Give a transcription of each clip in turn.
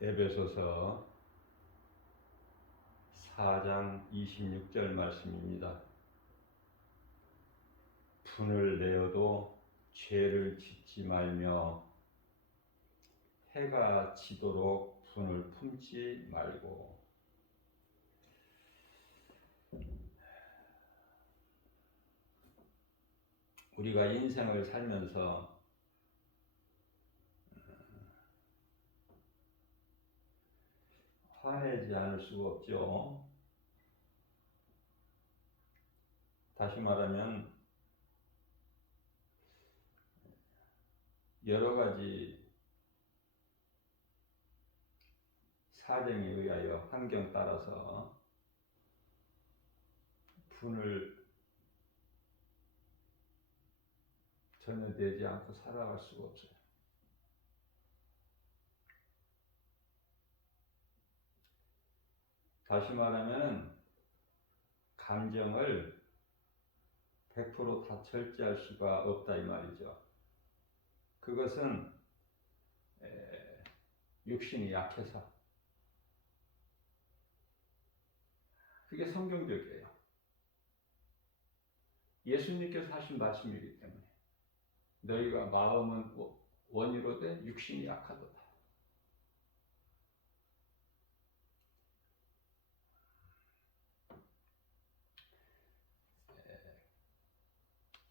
에베소서 4장 26절 말씀입니다. 분을 내어도 죄를 짓지 말며 해가 지도록 분을 품지 말고. 우리가 인생을 살면서 화내지 않을 수가 없죠. 다시 말하면 여러 가지 사정에 의하여 환경 따라서 분을 전혀 내지 않고 살아갈 수가 없어요. 다시 말하면 감정을 100% 다 절제할 수가 없다 이 말이죠. 그것은 육신이 약해서. 그게 성경적이에요. 예수님께서 하신 말씀이기 때문에 너희가 마음은 원이로되 육신이 약하도다.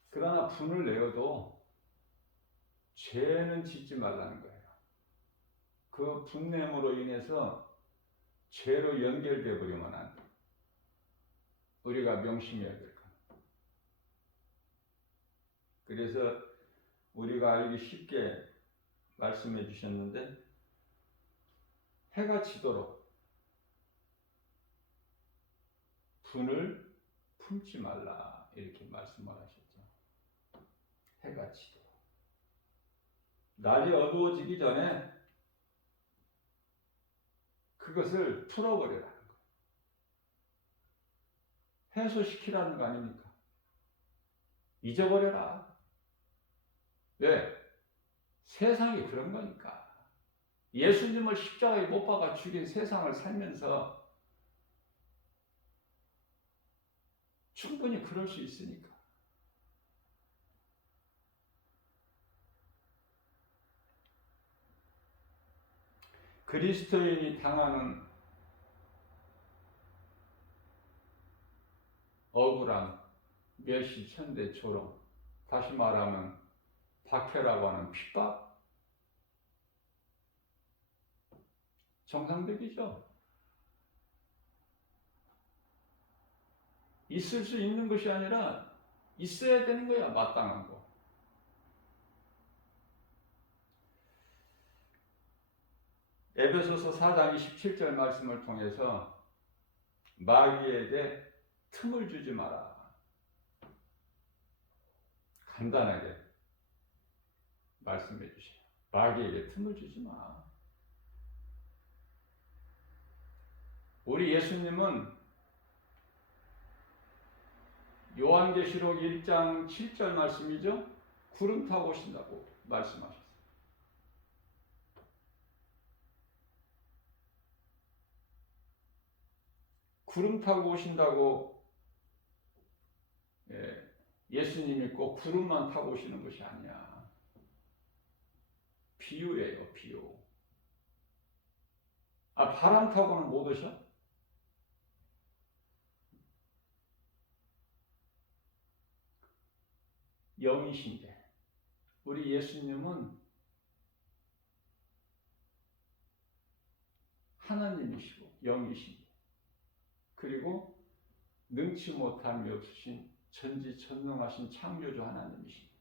그러나 분을 내어도 죄는 짓지 말라는 거예요. 그 분냄으로 인해서 죄로 연결되어 버리면 안 돼. 우리가 명심해야 될 것. 그래서 우리가 알기 쉽게 말씀해 주셨는데, 해가 지도록 분을 품지 말라 이렇게 말씀을 하셨죠. 해가 지도록. 날이 어두워지기 전에 그것을 풀어버리라는 거예요. 해소시키라는 거 아닙니까? 잊어버려라. 왜? 세상이 그런 거니까. 예수님을 십자가에 못 박아 죽인 세상을 살면서 충분히 그럴 수 있으니까. 그리스도인이 당하는 억울한 멸시, 천대, 조롱, 다시 말하면 박해라고 하는 핍박, 정상적이죠. 있을 수 있는 것이 아니라 있어야 되는 거야, 마땅한 거. 에베소서 4장 27절 말씀을 통해서 마귀에게 틈을 주지 마라. 간단하게 말씀해 주세요. 마귀에게 틈을 주지 마. 우리 예수님은 요한계시록 1장 7절 말씀이죠. 구름 타고 오신다고 말씀하셨어요. 구름 타고 오신다고, 예수님이 꼭 구름만 타고 오시는 것이 아니야. 비유예요, 비유. 바람 타고는 못 오셔? 영이신데. 우리 예수님은 하나님이시고 영이신데, 그리고 능치 못함이 없으신 전지전능하신 창조주 하나님이십니다.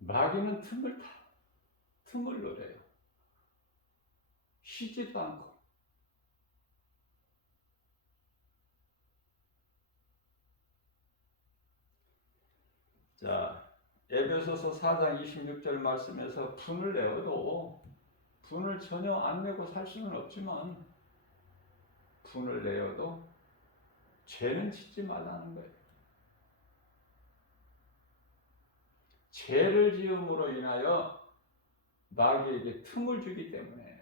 마귀는 틈을 노려요. 쉬지도 않고. 자, 에베소서 4장 26절 말씀에서 분을 내어도, 분을 전혀 안 내고 살 수는 없지만 분을 내어도 죄는 짓지 말라는 거예요. 죄를 지음으로 인하여 마귀에게 틈을 주기 때문에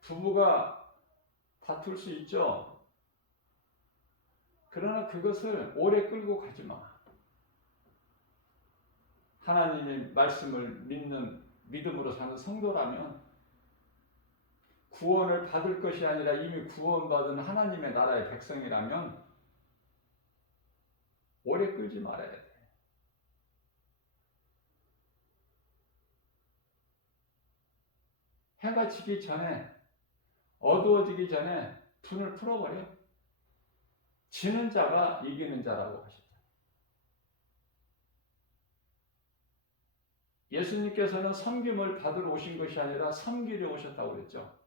부부가 다툴 수 있죠. 그러나 그것을 오래 끌고 가지 마. 하나님의 말씀을 믿는 믿음으로 사는 성도라면 구원을 받을 것이 아니라 이미 구원받은 하나님의 나라의 백성이라면 오래 끌지 말아야 돼. 해가 지기 전에, 어두워지기 전에 분을 풀어버려. 지는 자가 이기는 자라고 하셨다. 예수님께서는 섬김을 받으러 오신 것이 아니라 섬기려 오셨다고 그랬죠.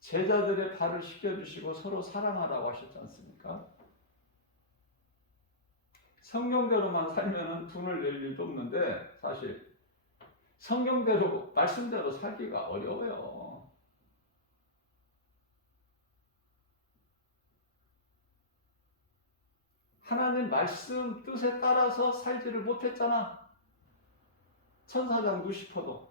제자들의 발을 씻겨주시고 서로 사랑하라고 하셨지 않습니까? 성경대로만 살면 분을 낼 일도 없는데 사실 성경대로 말씀대로 살기가 어려워요. 하나님 말씀 뜻에 따라서 살지를 못했잖아. 천사장 루시퍼도.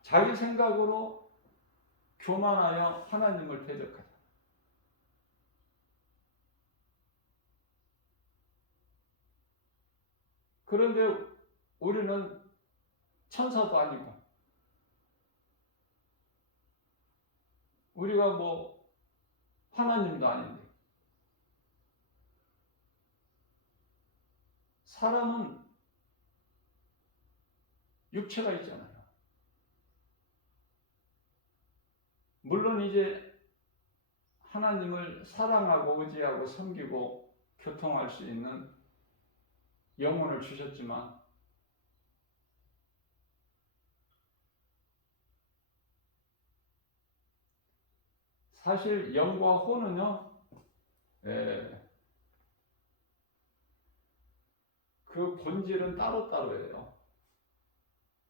자기 생각으로 교만하여 하나님을 대적하자. 그런데 우리는 천사도 아니고 우리가 뭐 하나님도 아닌데 사람은 육체가 있잖아요. 물론 이제 하나님을 사랑하고 의지하고 섬기고 교통할 수 있는 영혼을 주셨지만 사실 영과 혼은요, 그 본질은 따로따로예요.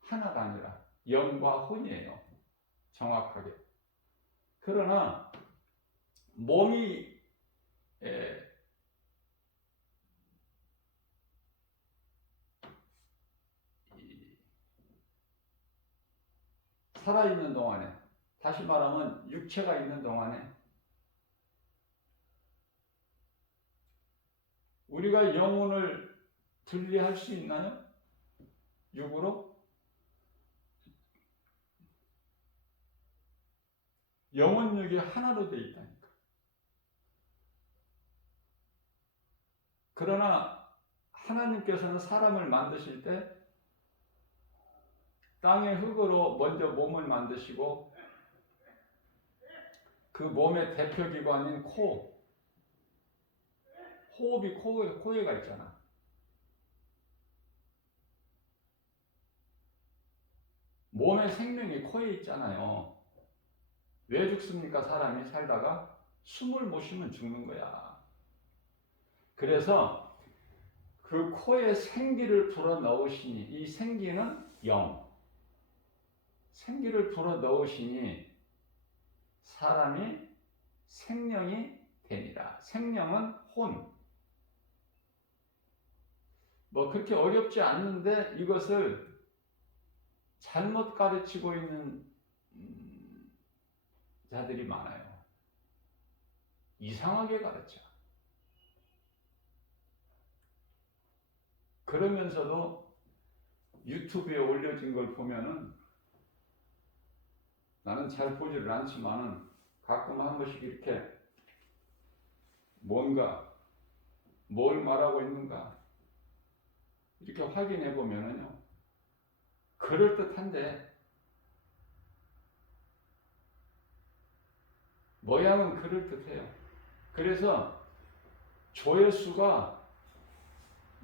하나가 아니라 영과 혼이에요. 정확하게. 그러나 몸이 살아있는 동안에, 다시 말하면 육체가 있는 동안에 우리가 영혼을 분리할 수 있나요? 육으로? 영혼 육이 하나로 되어 있다니까. 그러나 하나님께서는 사람을 만드실 때 땅의 흙으로 먼저 몸을 만드시고 그 몸의 대표기관인 코, 호흡이 코에가 있잖아. 몸의 생명이 코에 있잖아요. 왜 죽습니까? 사람이 살다가 숨을 못 쉬면 죽는 거야. 그래서 그 코에 생기를 불어 넣으시니, 이 생기는 영, 생기를 불어 넣으시니 사람이 생명이 되니라. 생명은 혼. 뭐 그렇게 어렵지 않는데 이것을 잘못 가르치고 있는 자들이 많아요. 이상하게 가르쳐. 그러면서도 유튜브에 올려진 걸 보면은 나는 잘 보지를 않지만은 가끔 한 번씩 이렇게 뭔가 뭘 말하고 있는가 이렇게 확인해 보면은요, 그럴듯한데 모양은 그럴듯해요. 그래서 조회수가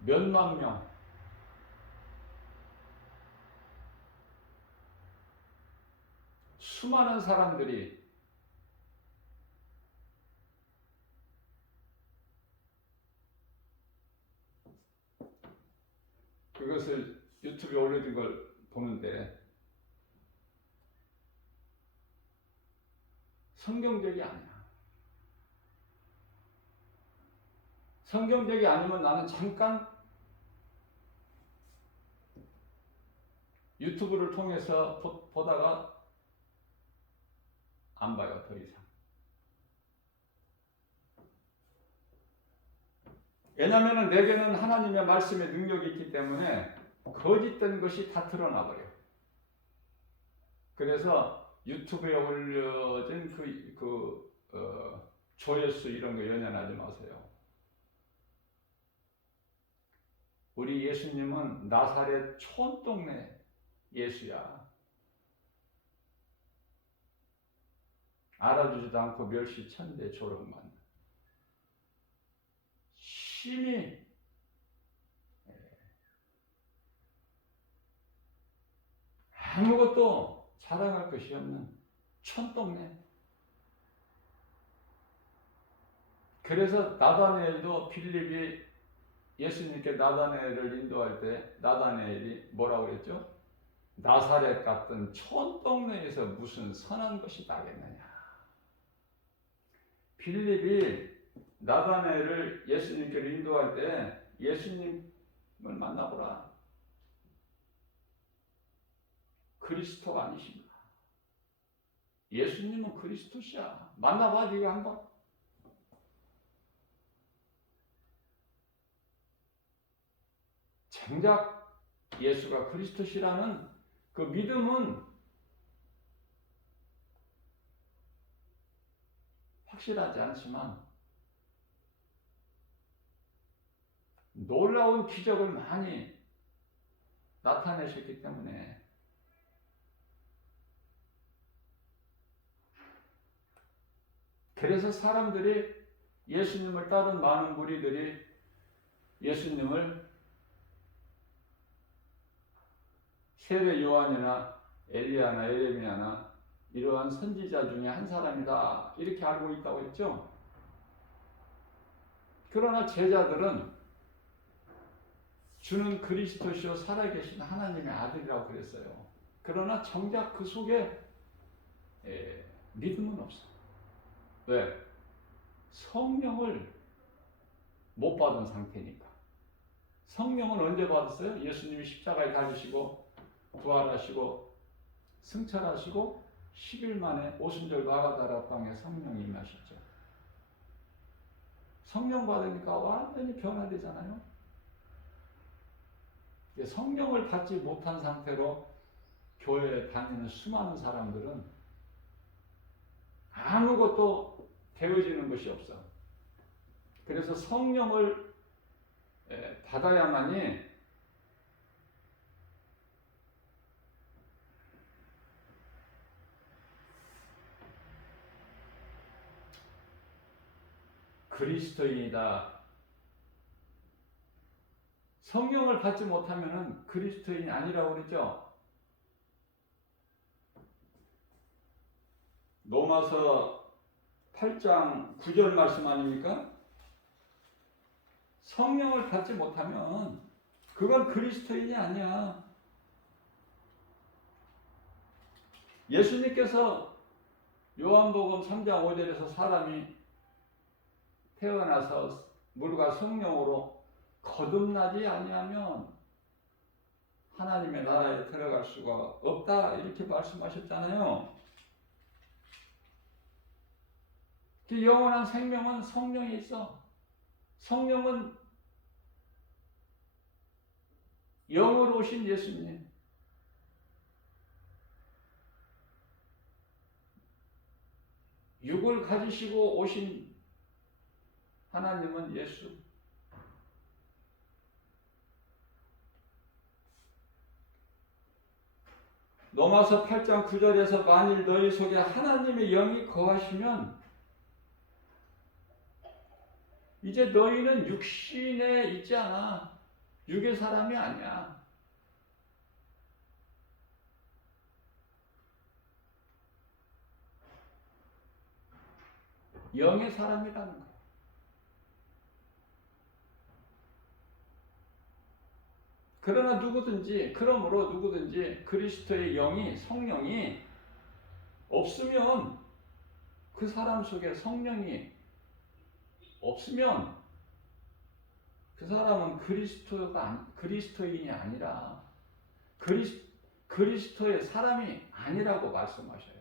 몇만 명, 수많은 사람들이 그것을 유튜브에 올려둔 걸 보는데 성경적이 아니야. 성경적이 아니면 나는 잠깐 유튜브를 통해서 보다가 안 봐요, 더 이상. 왜냐하면 내게는 하나님의 말씀의 능력이 있기 때문에 거짓된 것이 다 드러나 버려. 그래서 유튜브에 올려진 조회수 이런 거 연연하지 마세요. 우리 예수님은 나사렛 촌동네 예수야. 알아주지도 않고 멸시천대 조롱만. 심히 아무것도 자랑할 것이 없는 촌동네. 그래서 나다나엘도 빌립이 예수님께 나다나엘을 인도할 때 나다나엘이 뭐라고 그랬죠? 나사렛 같은 촌동네에서 무슨 선한 것이 나겠느냐. 빌립이 나다나엘을 예수님께 인도할 때 예수님을 만나보라. 그리스도가 아니십니다. 예수님은 그리스도시야. 만나봐 네가 한번. 정작 예수가 그리스도시라는 그 믿음은 확실하지 않지만 놀라운 기적을 많이 나타내셨기 때문에 그래서 사람들이 예수님을 따른 많은 무리들이 예수님을 세례 요한이나 엘리야나 에레미야나 이러한 선지자 중에 한 사람이다 이렇게 알고 있다고 했죠. 그러나 제자들은 주는 그리스도시요 살아계신 하나님의 아들이라고 그랬어요. 그러나 정작 그 속에 믿음은 없어. 왜? 성령을 못 받은 상태니까. 성령은 언제 받았어요? 예수님이 십자가에 달리시고 부활하시고 승천하시고 10일 만에 오순절 마가다라 방에 성령이 임하셨죠. 성령 받으니까 완전히 변화되잖아요. 성령을 받지 못한 상태로 교회에 다니는 수많은 사람들은 아무것도 되어지는 것이 없어. 그래서 성령을 받아야만이 그리스도인이다. 성령을 받지 못하면 그리스도인이 아니라고 그랬죠. 로마서 8장 9절 말씀 아닙니까? 성령을 받지 못하면 그건 그리스도인이 아니야. 예수님께서 요한복음 3장 5절에서 사람이 태어나서 물과 성령으로 거듭나지 아니하면 하나님의 나라에 들어갈 수가 없다 이렇게 말씀하셨잖아요. 그 영원한 생명은 성령에 있어. 성령은 영으로 오신 예수님. 육을 가지시고 오신 하나님은 예수. 로마서 8장 9절에서 만일 너희 속에 하나님의 영이 거하시면 이제 너희는 육신에 있지 않아. 육의 사람이 아니야. 영의 사람이라는 거야. 그러나 그러므로 누구든지 그리스도의 영이, 성령이 없으면, 그 사람 속에 성령이 없으면 그 사람은 그리스도인이 아니라 그리스도의 사람이 아니라고 말씀하셔요.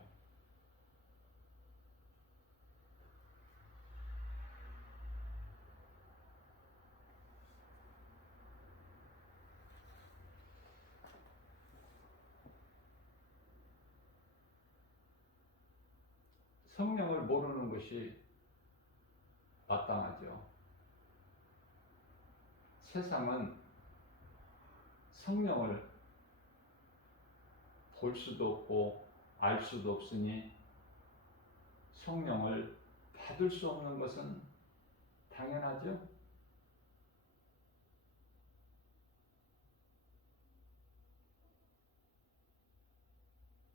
성령을 모르는 것이 마땅하죠. 세상은 성령을 볼 수도 없고 알 수도 없으니 성령을 받을 수 없는 것은 당연하죠.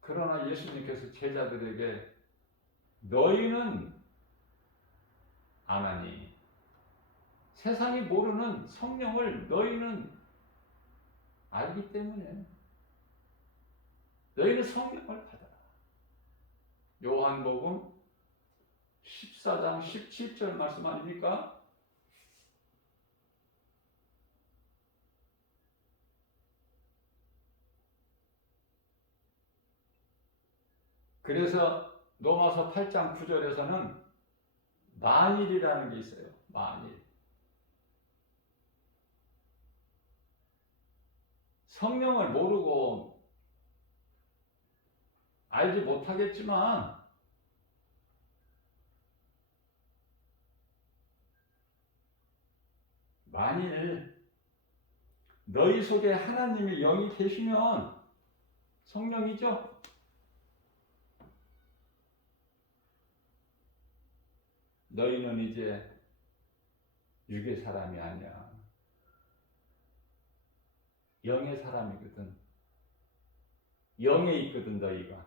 그러나 예수님께서 제자들에게 너희는 아나니, 세상이 모르는 성령을 너희는 알기 때문에 너희는 성령을 받아라. 요한복음 14장 17절 말씀 아닙니까? 그래서 로마서 8장 9절에서는 만일이라는 게 있어요. 만일. 성령을 모르고 알지 못하겠지만 만일 너희 속에 하나님의 영이 계시면, 성령이죠? 너희는 이제 육의 사람이 아니야. 영의 사람이거든. 영에 있거든, 너희가.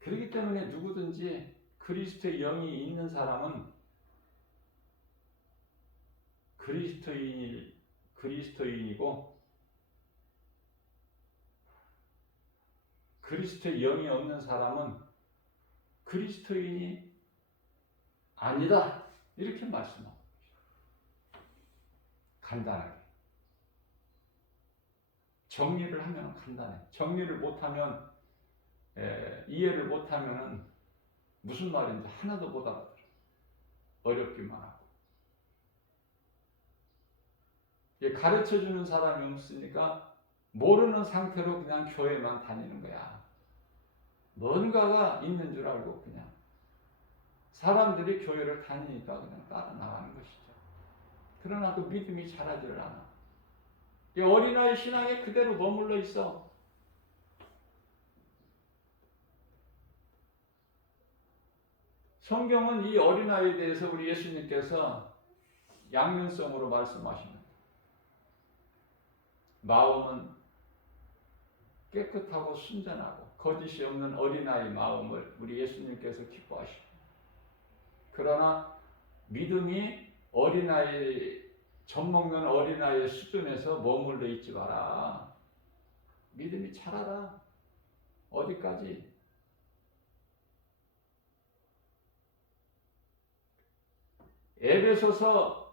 그렇기 때문에 누구든지 그리스도의 영이 있는 사람은 그리스도인이고, 그리스도의 영이 없는 사람은 그리스도인이 아니다. 이렇게 말씀합니다. 간단하게. 정리를 하면 간단해. 정리를 못하면, 이해를 못하면 무슨 말인지 하나도 못 알아들어. 어렵기만 하고. 가르쳐주는 사람이 없으니까 모르는 상태로 그냥 교회만 다니는 거야. 뭔가가 있는 줄 알고 그냥 사람들이 교회를 다니니까 그냥 따라 나가는 것이죠. 그러나 그 믿음이 자라지를 않아. 어린아이 신앙에 그대로 머물러 있어. 성경은 이 어린아이에 대해서 우리 예수님께서 양면성으로 말씀하십니다. 마음은 깨끗하고 순전하고 거짓이 없는 어린아이 마음을 우리 예수님께서 기뻐하십니다. 그러나 믿음이 젖먹는 어린아이의 수준에서 머물러 있지 마라. 믿음이 자라라. 어디까지? 에베소서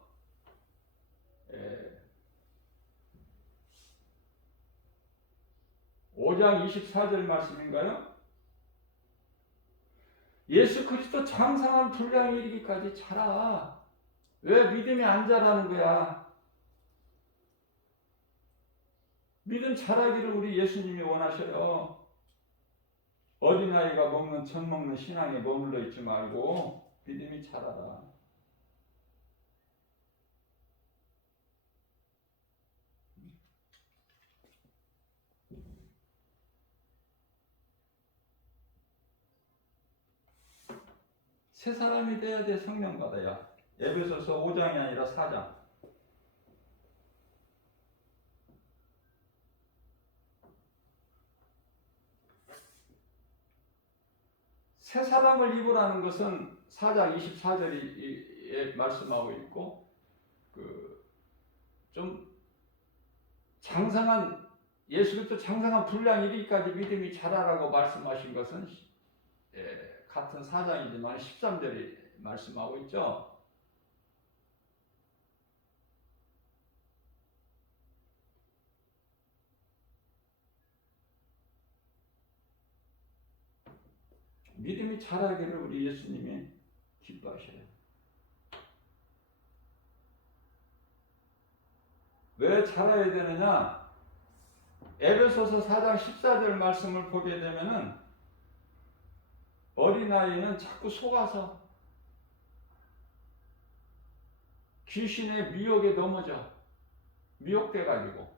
5장 24절 말씀인가요? 예수 그리스도 장성한 분량에 이르기까지 자라. 왜 믿음이 안 자라는 거야? 믿음 자라기를 우리 예수님이 원하셔요. 어린아이가 젖먹는 신앙에 머물러 있지 말고 믿음이 자라라. 새 사람이 돼야 돼. 성령 받아야. 에베소서 5장이 아니라 4장. 새 사람을 입으라는 것은 4장 24절에 말씀하고 있고, 좀 장성한, 예수 그리스도 장성한 분량 이르기까지 믿음이 자라라고 말씀하신 것은 같은 사장이지만 13절이 말씀하고 있죠. 믿음이 자라기를 우리 예수님이 기뻐하셔요. 왜 자라야 되느냐? 에베소서 4장 14절 말씀을 보게 되면은 어린아이는 자꾸 속아서 귀신의 미혹에 넘어져 미혹돼가지고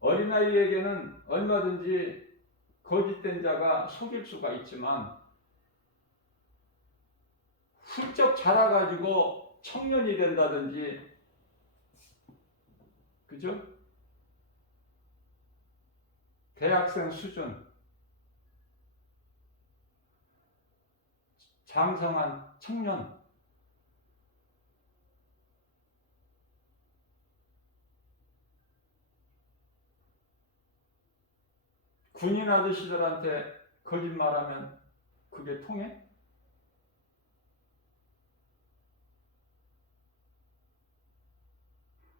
어린아이에게는 얼마든지 거짓된 자가 속일 수가 있지만 훌쩍 자라가지고 청년이 된다든지, 그죠? 대학생 수준, 장성한 청년, 군인 아저씨들한테 거짓말하면 그게 통해?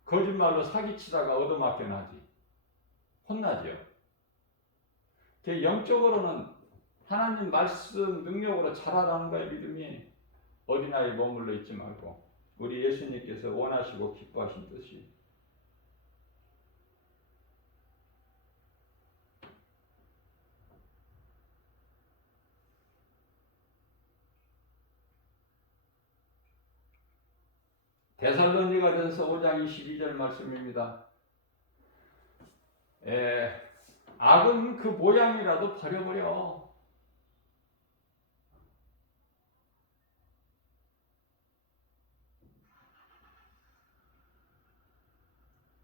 거짓말로 사기치다가 얻어맞게 나지. 혼나죠. 영적으로는 하나님 말씀 능력으로 자라라는 거예요. 믿음이 어린아이 머물러 있지 말고 우리 예수님께서 원하시고 기뻐하신 뜻이. 데살로니가전서 5장 22절 말씀입니다. 악은 그 모양이라도 버려버려.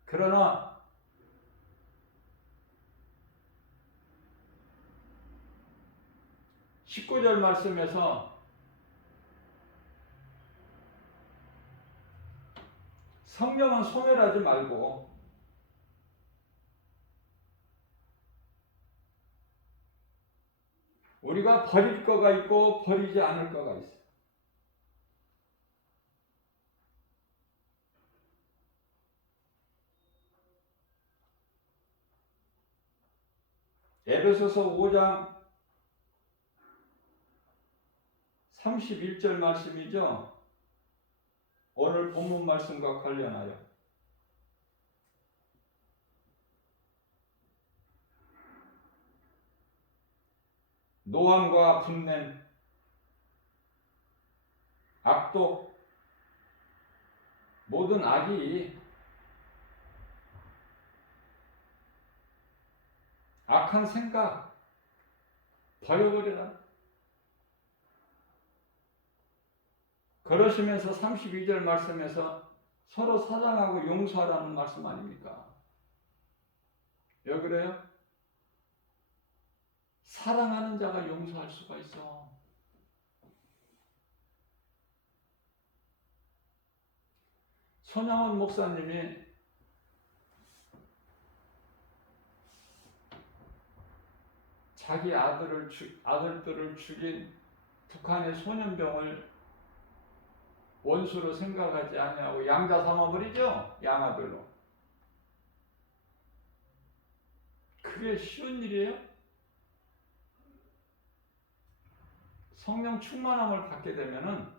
그러나 19절 말씀에서 성령은 소멸하지 말고 우리가 버릴 거가 있고 버리지 않을 거가 있어. 에베소서 5장 31절 말씀이죠. 오늘 본문 말씀과 관련하여 노함과 분냄, 악독, 모든 악이 악한 생각 버려버리라. 그러시면서 32절 말씀에서 서로 사랑하고 용서하라는 말씀 아닙니까? 왜 그래요? 사랑하는 자가 용서할 수가 있어. 손양원 목사님이 자기 아들들을 죽인 북한의 소년병을 원수로 생각하지 아니하고 양자 삼아버리죠. 양아들로. 그게 쉬운 일이에요? 성령 충만함을 받게 되면은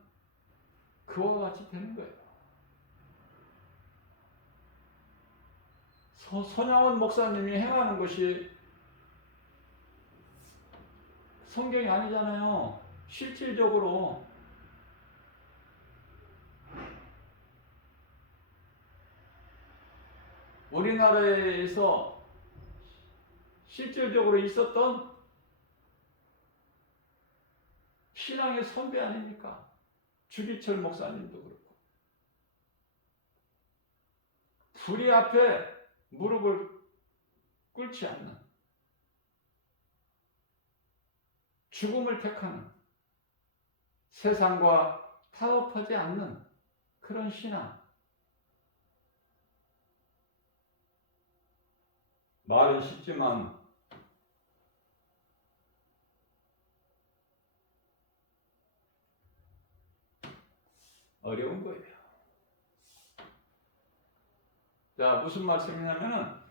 그와 같이 되는 거예요. 손양원 목사님이 행하는 것이 성경이 아니잖아요. 실질적으로 우리나라에서 실질적으로 있었던 신앙의 선배 아닙니까? 주기철 목사님도 그렇고. 불의 앞에 무릎을 꿇지 않는, 죽음을 택하는, 세상과 타협하지 않는 그런 신앙. 말은 쉽지만 어려운 거예요. 자, 무슨 말씀이냐면은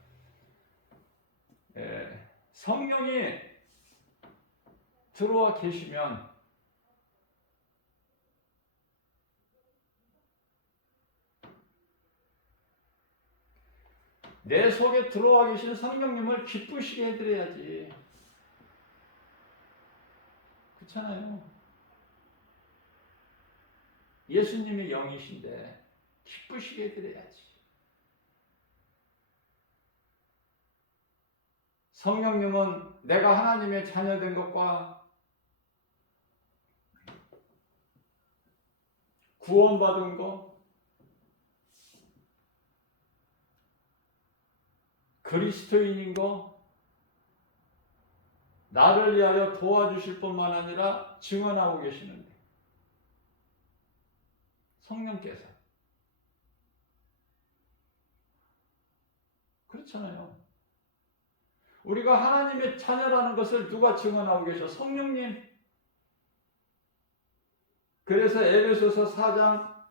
성령이 들어와 계시면 내 속에 들어와 계신 성령님을 기쁘시게 해드려야지. 그렇잖아요. 예수님이 영이신데 기쁘시게 해드려야지. 성령님은 내가 하나님의 자녀된 것과 구원받은 것, 그리스도인인 것, 나를 위하여 도와주실 뿐만 아니라 증언하고 계시는데, 성령께서. 그렇잖아요. 우리가 하나님의 자녀라는 것을 누가 증언하고 계셔? 성령님. 그래서 에베소서 4장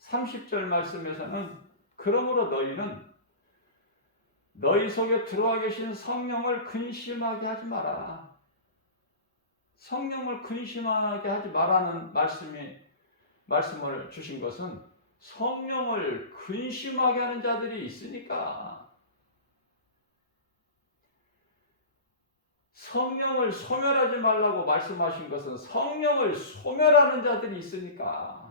30절 말씀에서는 그러므로 너희는 너희 속에 들어와 계신 성령을 근심하게 하지 마라. 성령을 근심하게 하지 마라는 말씀을 주신 것은 성령을 근심하게 하는 자들이 있으니까. 성령을 소멸하지 말라고 말씀하신 것은 성령을 소멸하는 자들이 있으니까.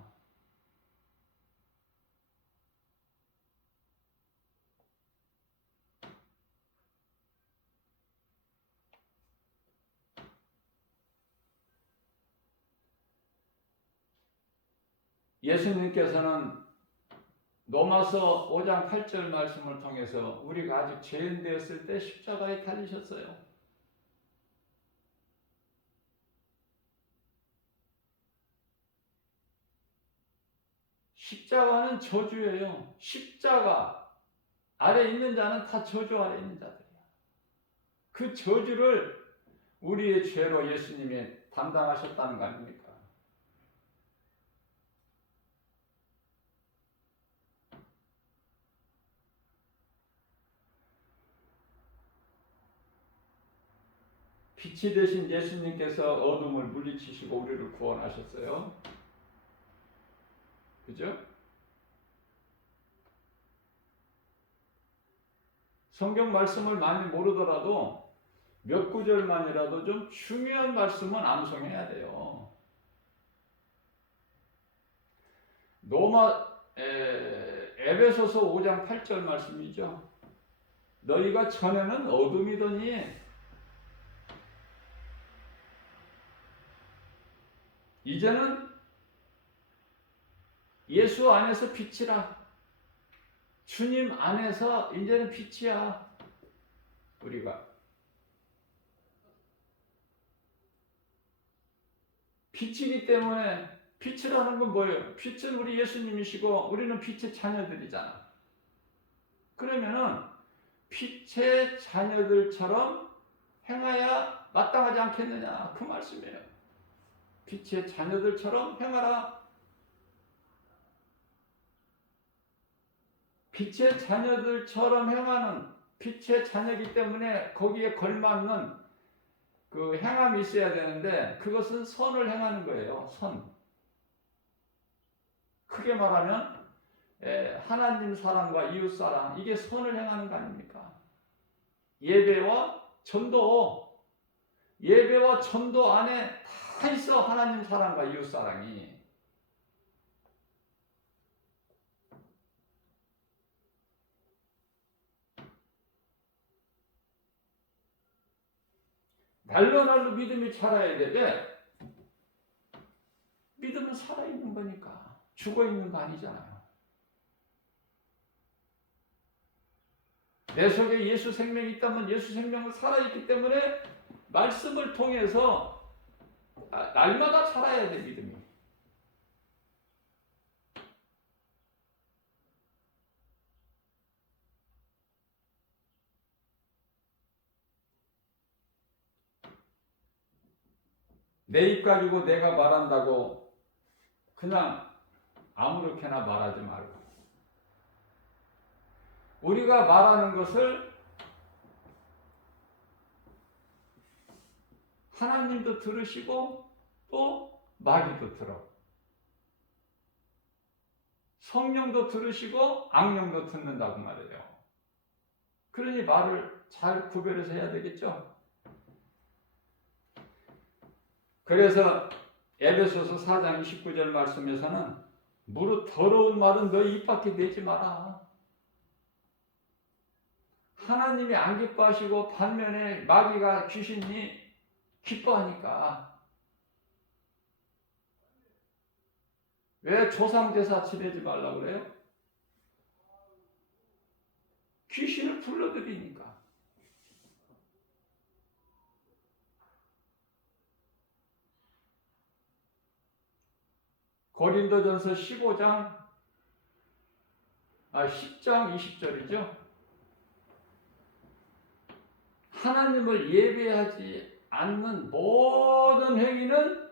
예수님께서는 로마서 5장 8절 말씀을 통해서 우리가 아직 죄인 되었을 때 십자가에 달리셨어요. 십자가는 저주예요. 십자가 아래 있는 자는 다 저주 아래 있는 자들이야. 그 저주를 우리의 죄로 예수님이 담당하셨다는 거 아닙니까? 빛이 되신 예수님께서 어둠을 물리치시고 우리를 구원하셨어요. 그죠? 성경 말씀을 많이 모르더라도 몇 구절만이라도 좀 중요한 말씀은 암송해야 돼요. 에베소서 5장 8절 말씀이죠. 너희가 전에는 어둠이더니 이제는 예수 안에서 빛이라. 주님 안에서 이제는 빛이야. 우리가 빛이기 때문에, 빛이라는 건 뭐예요? 빛은 우리 예수님이시고 우리는 빛의 자녀들이잖아. 그러면은 빛의 자녀들처럼 행하야 마땅하지 않겠느냐, 그 말씀이에요. 빛의 자녀들처럼 행하라. 빛의 자녀들처럼 행하는, 빛의 자녀이기 때문에 거기에 걸맞는 그 행함이 있어야 되는데 그것은 선을 행하는 거예요. 선. 크게 말하면 하나님 사랑과 이웃 사랑, 이게 선을 행하는 거 아닙니까? 예배와 전도, 예배와 전도 안에 다 있어. 하나님 사랑과 이웃 사랑이. 날로 믿음이 자라야 되되, 믿음은 살아있는 거니까 죽어있는 거 아니잖아요. 내 속에 예수 생명이 있다면 예수 생명은 살아있기 때문에 말씀을 통해서 날마다 살아야 돼, 믿음이. 내 입 가지고 내가 말한다고 그냥 아무렇게나 말하지 말고, 우리가 말하는 것을 하나님도 들으시고 또 마귀도 들어. 성령도 들으시고 악령도 듣는다고 말해요. 그러니 말을 잘 구별해서 해야 되겠죠. 그래서 에베소서 4장 29절 말씀에서는 무릇 더러운 말은 너희 입 밖에 내지 마라. 하나님이 안 기뻐하시고 반면에 마귀가 귀신이 기뻐하니까. 왜 조상제사 지내지 말라고 그래요? 귀신을 불러들이니까. 고린도전서 10장 20절이죠. 하나님을 예배하지 않는 모든 행위는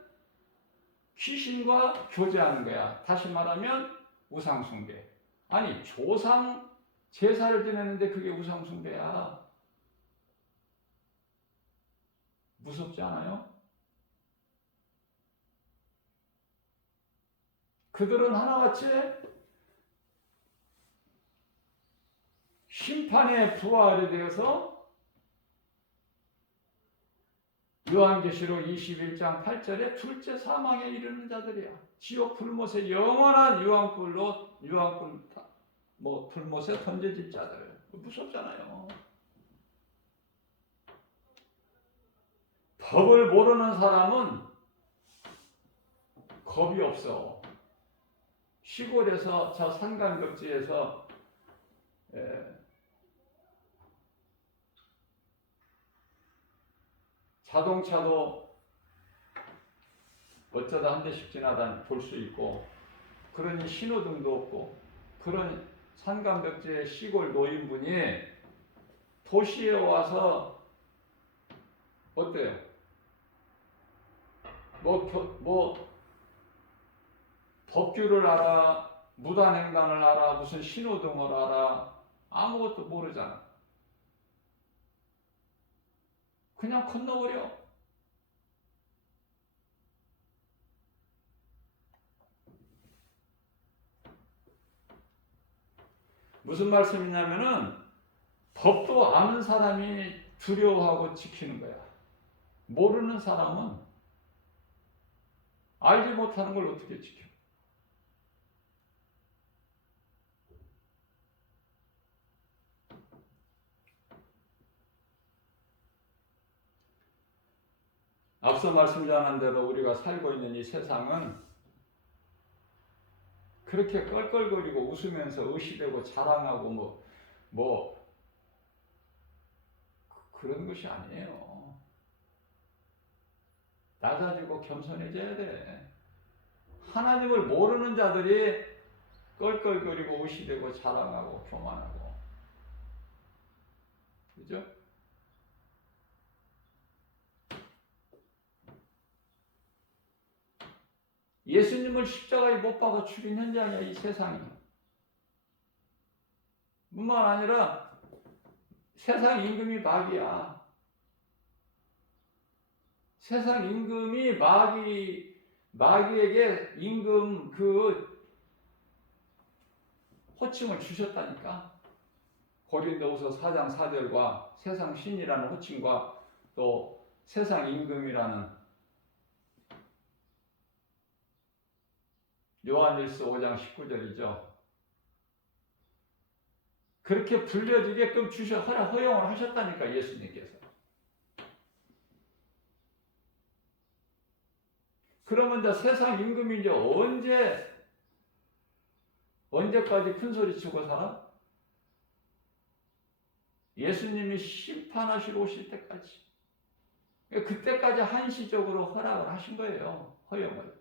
귀신과 교제하는 거야. 다시 말하면 우상숭배. 아니, 조상 제사를 지내는데 그게 우상숭배야. 무섭지 않아요? 그들은 하나같이 심판의 부활이 되어서 요한계시록 21장 8절에 둘째 사망에 이르는 자들이야. 지옥 불못에 영원한 유황불로 불못에 던져질 자들. 무섭잖아요. 법을 모르는 사람은 겁이 없어. 시골에서 저 산간급지에서 자동차도 어쩌다 한 대씩 지나다 볼 수 있고, 그러니 신호등도 없고, 그런 산간벽지의 시골 노인분이 도시에 와서 어때요? 법규를 알아, 무단횡단을 알아, 무슨 신호등을 알아, 아무것도 모르잖아. 그냥 건너버려. 무슨 말씀이냐면은 법도 아는 사람이 두려워하고 지키는 거야. 모르는 사람은 알지 못하는 걸 어떻게 지켜? 앞서 말씀드린 대로 우리가 살고 있는 이 세상은 그렇게 껄껄거리고 웃으면서 의시되고 자랑하고 그런 것이 아니에요. 낮아지고 겸손해져야 돼. 하나님을 모르는 자들이 껄껄거리고 의시되고 자랑하고 교만하고, 그죠? 예수님을 십자가에 못 박아 죽인 현장이야, 이 세상이. 뿐만 아니라 세상 임금이 마귀야. 세상 임금이 마귀에게 임금 그 호칭을 주셨다니까. 고린도후서 4장 4절과 세상 신이라는 호칭과 또 세상 임금이라는 요한일서 5장 19절이죠. 그렇게 불려지게끔 허용을 하셨다니까, 예수님께서. 그러면 이제 세상 임금이 이제 언제까지 큰 소리 치고 살아? 예수님이 심판하시러 오실 때까지. 그때까지 한시적으로 허락을 하신 거예요. 허용을.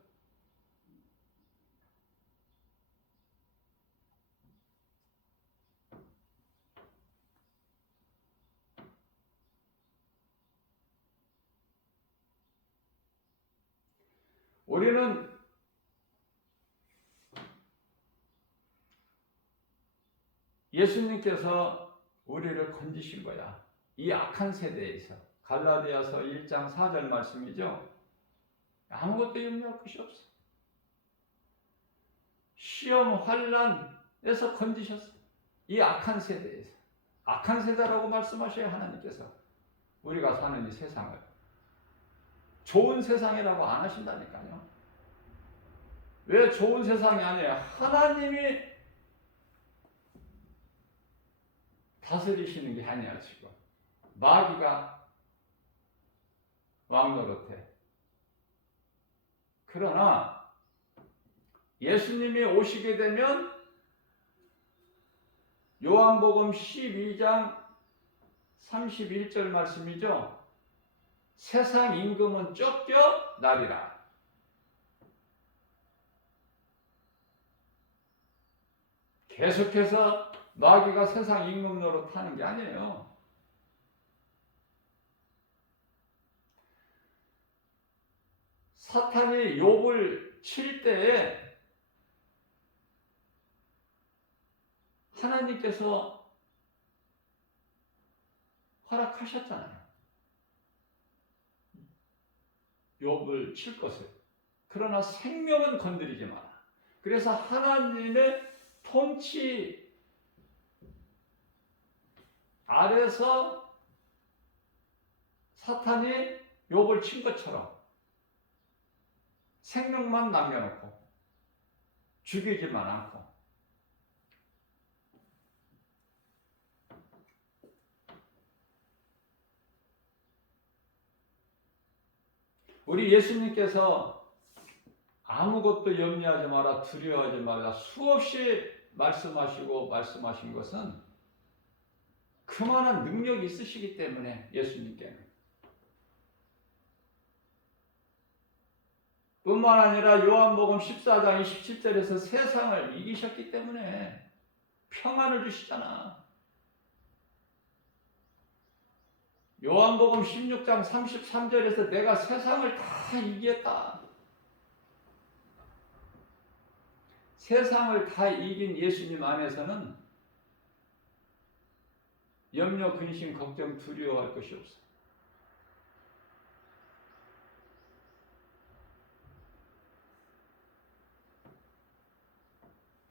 우리는 예수님께서 우리를 건지신 거야. 이 악한 세대에서. 갈라디아서 1장 4절 말씀이죠. 아무것도 염려할 것이 없어. 시험, 환난에서 건지셨어. 이 악한 세대에서. 악한 세대라고 말씀하셔야 하나님께서 우리가 사는 이 세상을. 좋은 세상이라고 안 하신다니까요. 왜 좋은 세상이 아니에요? 하나님이 다스리시는 게 아니야 지금. 마귀가 왕노릇해. 그러나 예수님이 오시게 되면 요한복음 12장 31절 말씀이죠. 세상 임금은 쫓겨나리라. 계속해서 마귀가 세상 임금 노릇하는 게 아니에요. 사탄이 욥을 칠 때에 하나님께서 허락하셨잖아요. 욥을 칠 것을. 그러나 생명은 건드리지 마라. 그래서 하나님의 통치 아래서 사탄이 욥을 친 것처럼 생명만 남겨놓고 죽이지만 않고. 우리 예수님께서 아무것도 염려하지 마라, 두려워하지 마라 수없이 말씀하신 것은 그만한 능력이 있으시기 때문에 예수님께는. 뿐만 아니라 요한복음 14장 27절에서 세상을 이기셨기 때문에 평안을 주시잖아. 요한복음 16장 33절에서 내가 세상을 다 이겼다. 세상을 다 이긴 예수님 안에서는 염려, 근심, 걱정, 두려워할 것이 없어.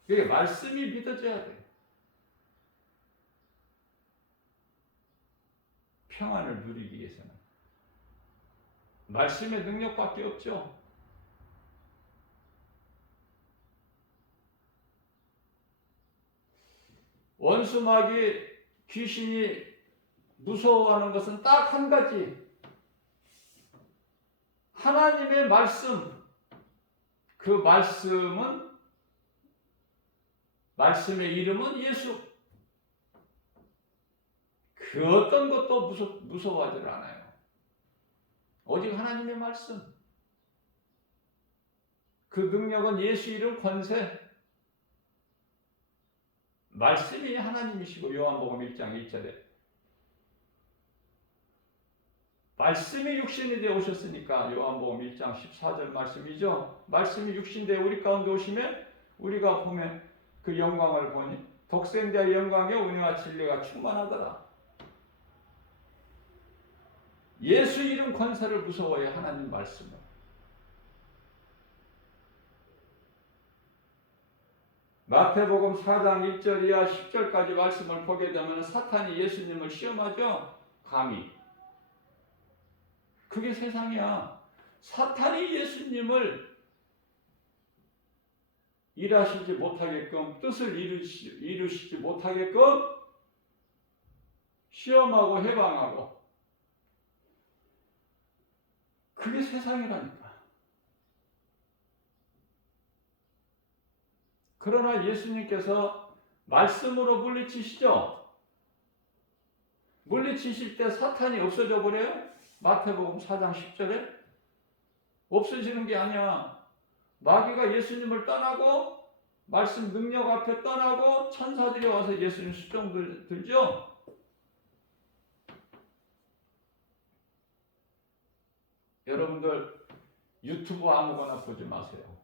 그게 말씀이 믿어져야 돼. 평안을 누리기 위해서는 말씀의 능력밖에 없죠. 원수 마귀 귀신이 무서워하는 것은 딱 한 가지. 하나님의 말씀. 그 말씀의 이름은 예수. 그 어떤 것도 무서워하지 않아요. 오직 하나님의 말씀. 그 능력은 예수 이름 권세. 말씀이 하나님이시고 요한복음 1장 1절에 말씀이 육신이 되어 오셨으니까 요한복음 1장 14절 말씀이죠. 말씀이 육신되어 우리 가운데 오시면 우리가 보면 그 영광을 보니 독생자의 영광에 은혜와 진리가 충만하더라. 예수 이름 권세를 무서워해. 하나님 말씀을. 마태복음 4장 1절 이하 10절까지 말씀을 보게 되면 사탄이 예수님을 시험하죠. 감히. 그게 세상이야. 사탄이 예수님을 일하시지 못하게끔, 뜻을 이루시지 못하게끔 시험하고 해방하고. 그게 세상이라니까. 그러나 예수님께서 말씀으로 물리치시죠. 물리치실 때 사탄이 없어져 버려요? 마태복음 4장 10절에 없어지는 게 아니야. 마귀가 예수님을 떠나고 말씀 능력 앞에 떠나고 천사들이 와서 예수님 수종 들죠? 여러분들 유튜브 아무거나 보지 마세요.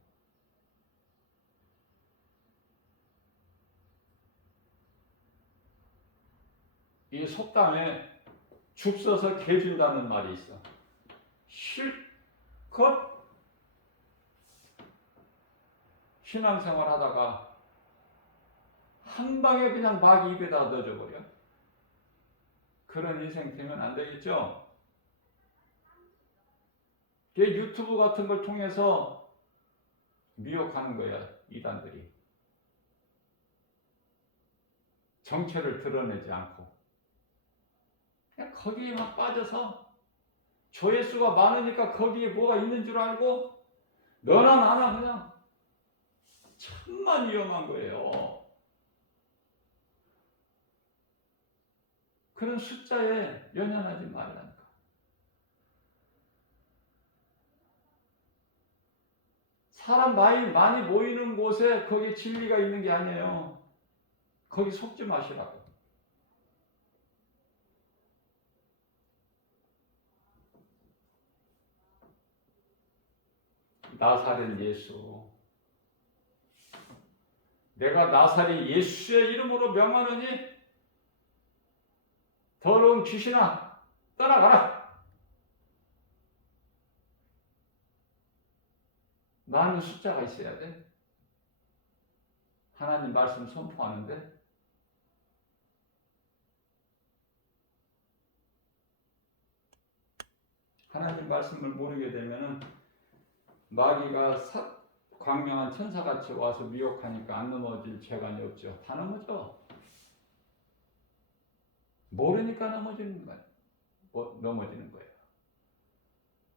이 속담에 죽 써서 개 준다는 말이 있어. 실컷 신앙생활 하다가 한 방에 그냥 마귀 입에다 넣어줘버려. 그런 인생 되면 안 되겠죠? 유튜브 같은 걸 통해서 미혹하는 거야, 이단들이. 정체를 드러내지 않고. 그냥 거기에만 빠져서 조회수가 많으니까 거기에 뭐가 있는 줄 알고 너나 나나 그냥 천만 위험한 거예요. 그런 숫자에 연연하지 말라니까. 사람 많이 모이는 곳에 거기 진리가 있는 게 아니에요. 거기 속지 마시라고. 나사렛 예수. 내가 나사렛 예수의 이름으로 명하노니 더러운 귀신아 떠나가라. 많은 숫자가 있어야 돼. 하나님 말씀 선포하는데 하나님 말씀을 모르게 되면은 마귀가 광명한 천사같이 와서 미혹하니까 안 넘어질 재간이 없죠. 다 넘어져. 모르니까 넘어지는 거예요. 넘어지는 거예요.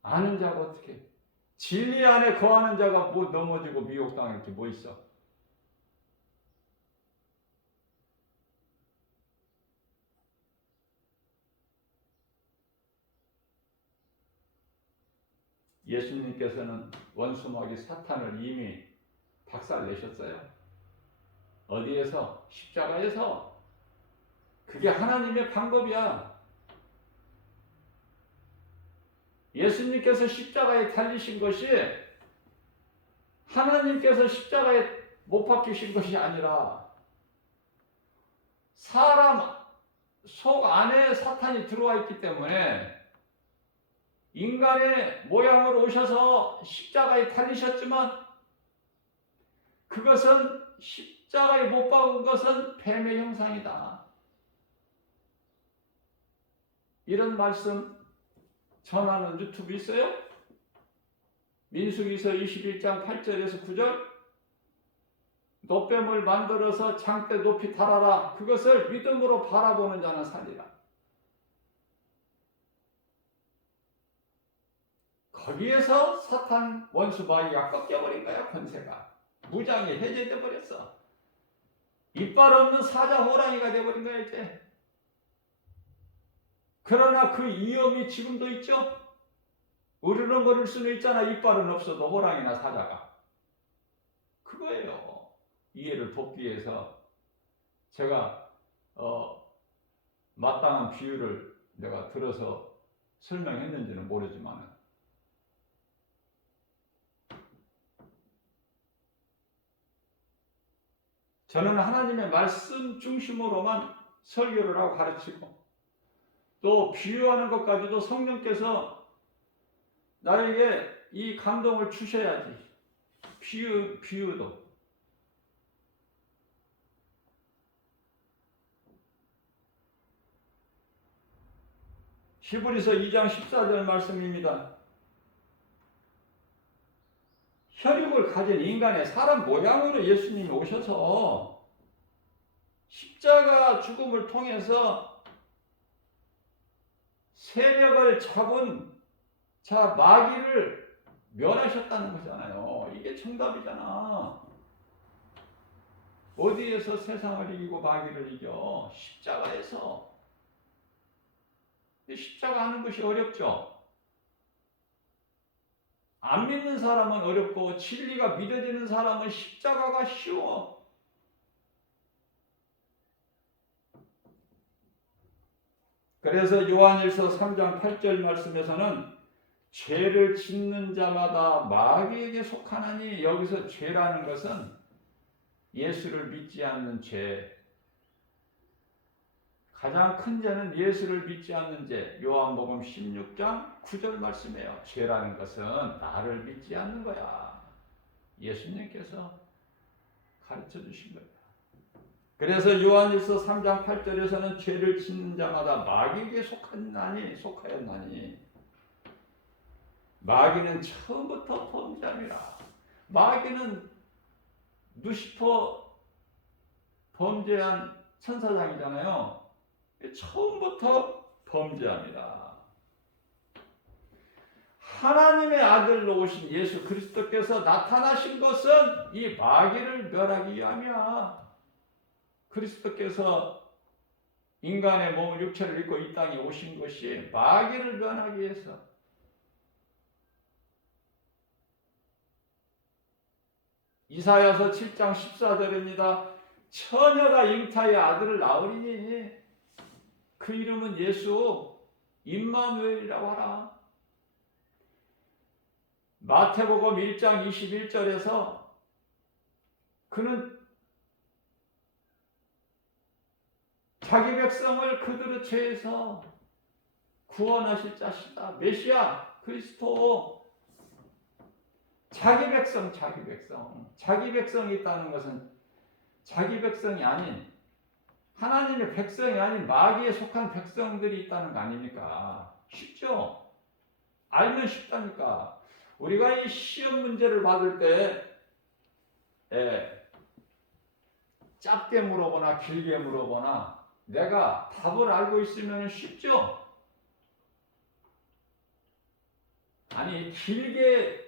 아는 자가 어떻게? 진리 안에 거하는 자가 뭐 넘어지고 미혹당할 게 뭐 있어? 예수님께서는 원수마귀 사탄을 이미 박살내셨어요. 어디에서? 십자가에서. 그게 하나님의 방법이야. 예수님께서 십자가에 달리신 것이 하나님께서 십자가에 못 박히신 것이 아니라 사람 속 안에 사탄이 들어와 있기 때문에 인간의 모양으로 오셔서 십자가에 달리셨지만 그것은 십자가에 못 박은 것은 뱀의 형상이다. 이런 말씀 전하는 유튜브 있어요? 민수기서 21장 8절에서 9절 놋뱀을 만들어서 장대 높이 달아라. 그것을 믿음으로 바라보는 자는 살리라. 거기에서 사탄 원수 마귀가 꺾여버린 거야. 권세가 무장이 해제돼 버렸어. 이빨 없는 사자 호랑이가 돼버린 거야 이제. 그러나 그 위험이 지금도 있죠. 으르렁거릴 수는 있잖아. 이빨은 없어도 호랑이나 사자가. 그거예요. 이해를 돕기 위해서 제가 마땅한 비유를 내가 들어서 설명했는지는 모르지만 저는 하나님의 말씀 중심으로만 설교를 하고 가르치고 또 비유하는 것까지도 성령께서 나에게 이 감동을 주셔야지. 비유도. 히브리서 2장 14절 말씀입니다. 혈육을 가진 인간의 사람 모양으로 예수님이 오셔서 십자가 죽음을 통해서 세력을 잡은 마귀를 멸하셨다는 거잖아요. 이게 정답이잖아. 어디에서 세상을 이기고 마귀를 이겨? 십자가에서. 십자가 하는 것이 어렵죠. 안 믿는 사람은 어렵고 진리가 믿어지는 사람은 십자가가 쉬워. 그래서 요한일서 3장 8절 말씀에서는 죄를 짓는 자마다 마귀에게 속하나니, 여기서 죄라는 것은 예수를 믿지 않는 죄, 가장 큰 죄는 예수를 믿지 않는 죄. 요한복음 16장 9절 말씀이에요. 죄라는 것은 나를 믿지 않는 거야. 예수님께서 가르쳐 주신 거야. 그래서 요한일서 3장 8절에서는 죄를 짓는 자마다 마귀에게 속하였나니 마귀는 처음부터 범죄함이라. 마귀는 루시퍼 범죄한 천사장이잖아요. 처음부터 범죄합니다. 하나님의 아들로 오신 예수 그리스도께서 나타나신 것은 이 마귀를 멸하기 위함이야. 그리스도께서 인간의 몸을 육체를 입고 이 땅에 오신 것이 마귀를 멸하기 위해서. 이사야서 7장 14절입니다. 처녀가 잉타의 아들을 낳으리니 그 이름은 예수 임마누엘이라고 하라. 마태복음 1장 21절에서 그는 자기 백성을 그들의 죄에서 구원하실 자시다. 메시아 그리스도. 자기 백성이 있다는 것은 자기 백성이 아닌 하나님의 백성이 아닌 마귀에 속한 백성들이 있다는 거 아닙니까? 쉽죠? 알면 쉽다니까. 우리가 이 시험 문제를 받을 때 짧게 물어보나 길게 물어보나 내가 답을 알고 있으면 쉽죠? 아니 길게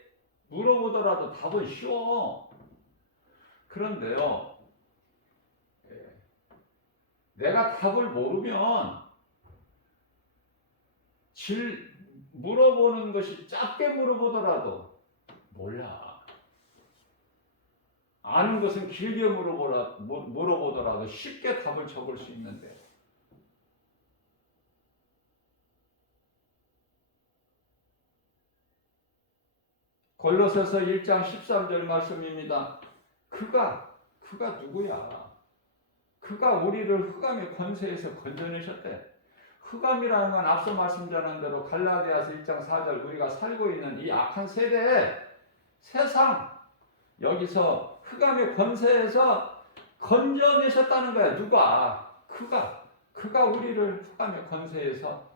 물어보더라도 답은 쉬워. 그런데요, 내가 답을 모르면 물어보는 것이 짧게 물어보더라도 몰라. 아는 것은 길게 물어보더라도 쉽게 답을 적을 수 있는데. 골로새서 1장 13절 말씀입니다. 그가 누구야? 그가 우리를 흑암의 권세에서 건져내셨대. 흑암이라는 건 앞서 말씀드린 대로 갈라디아서 1장 4절 우리가 살고 있는 이 악한 세대에 세상, 여기서 흑암의 권세에서 건져내셨다는 거야. 누가? 그가 우리를 흑암의 권세에서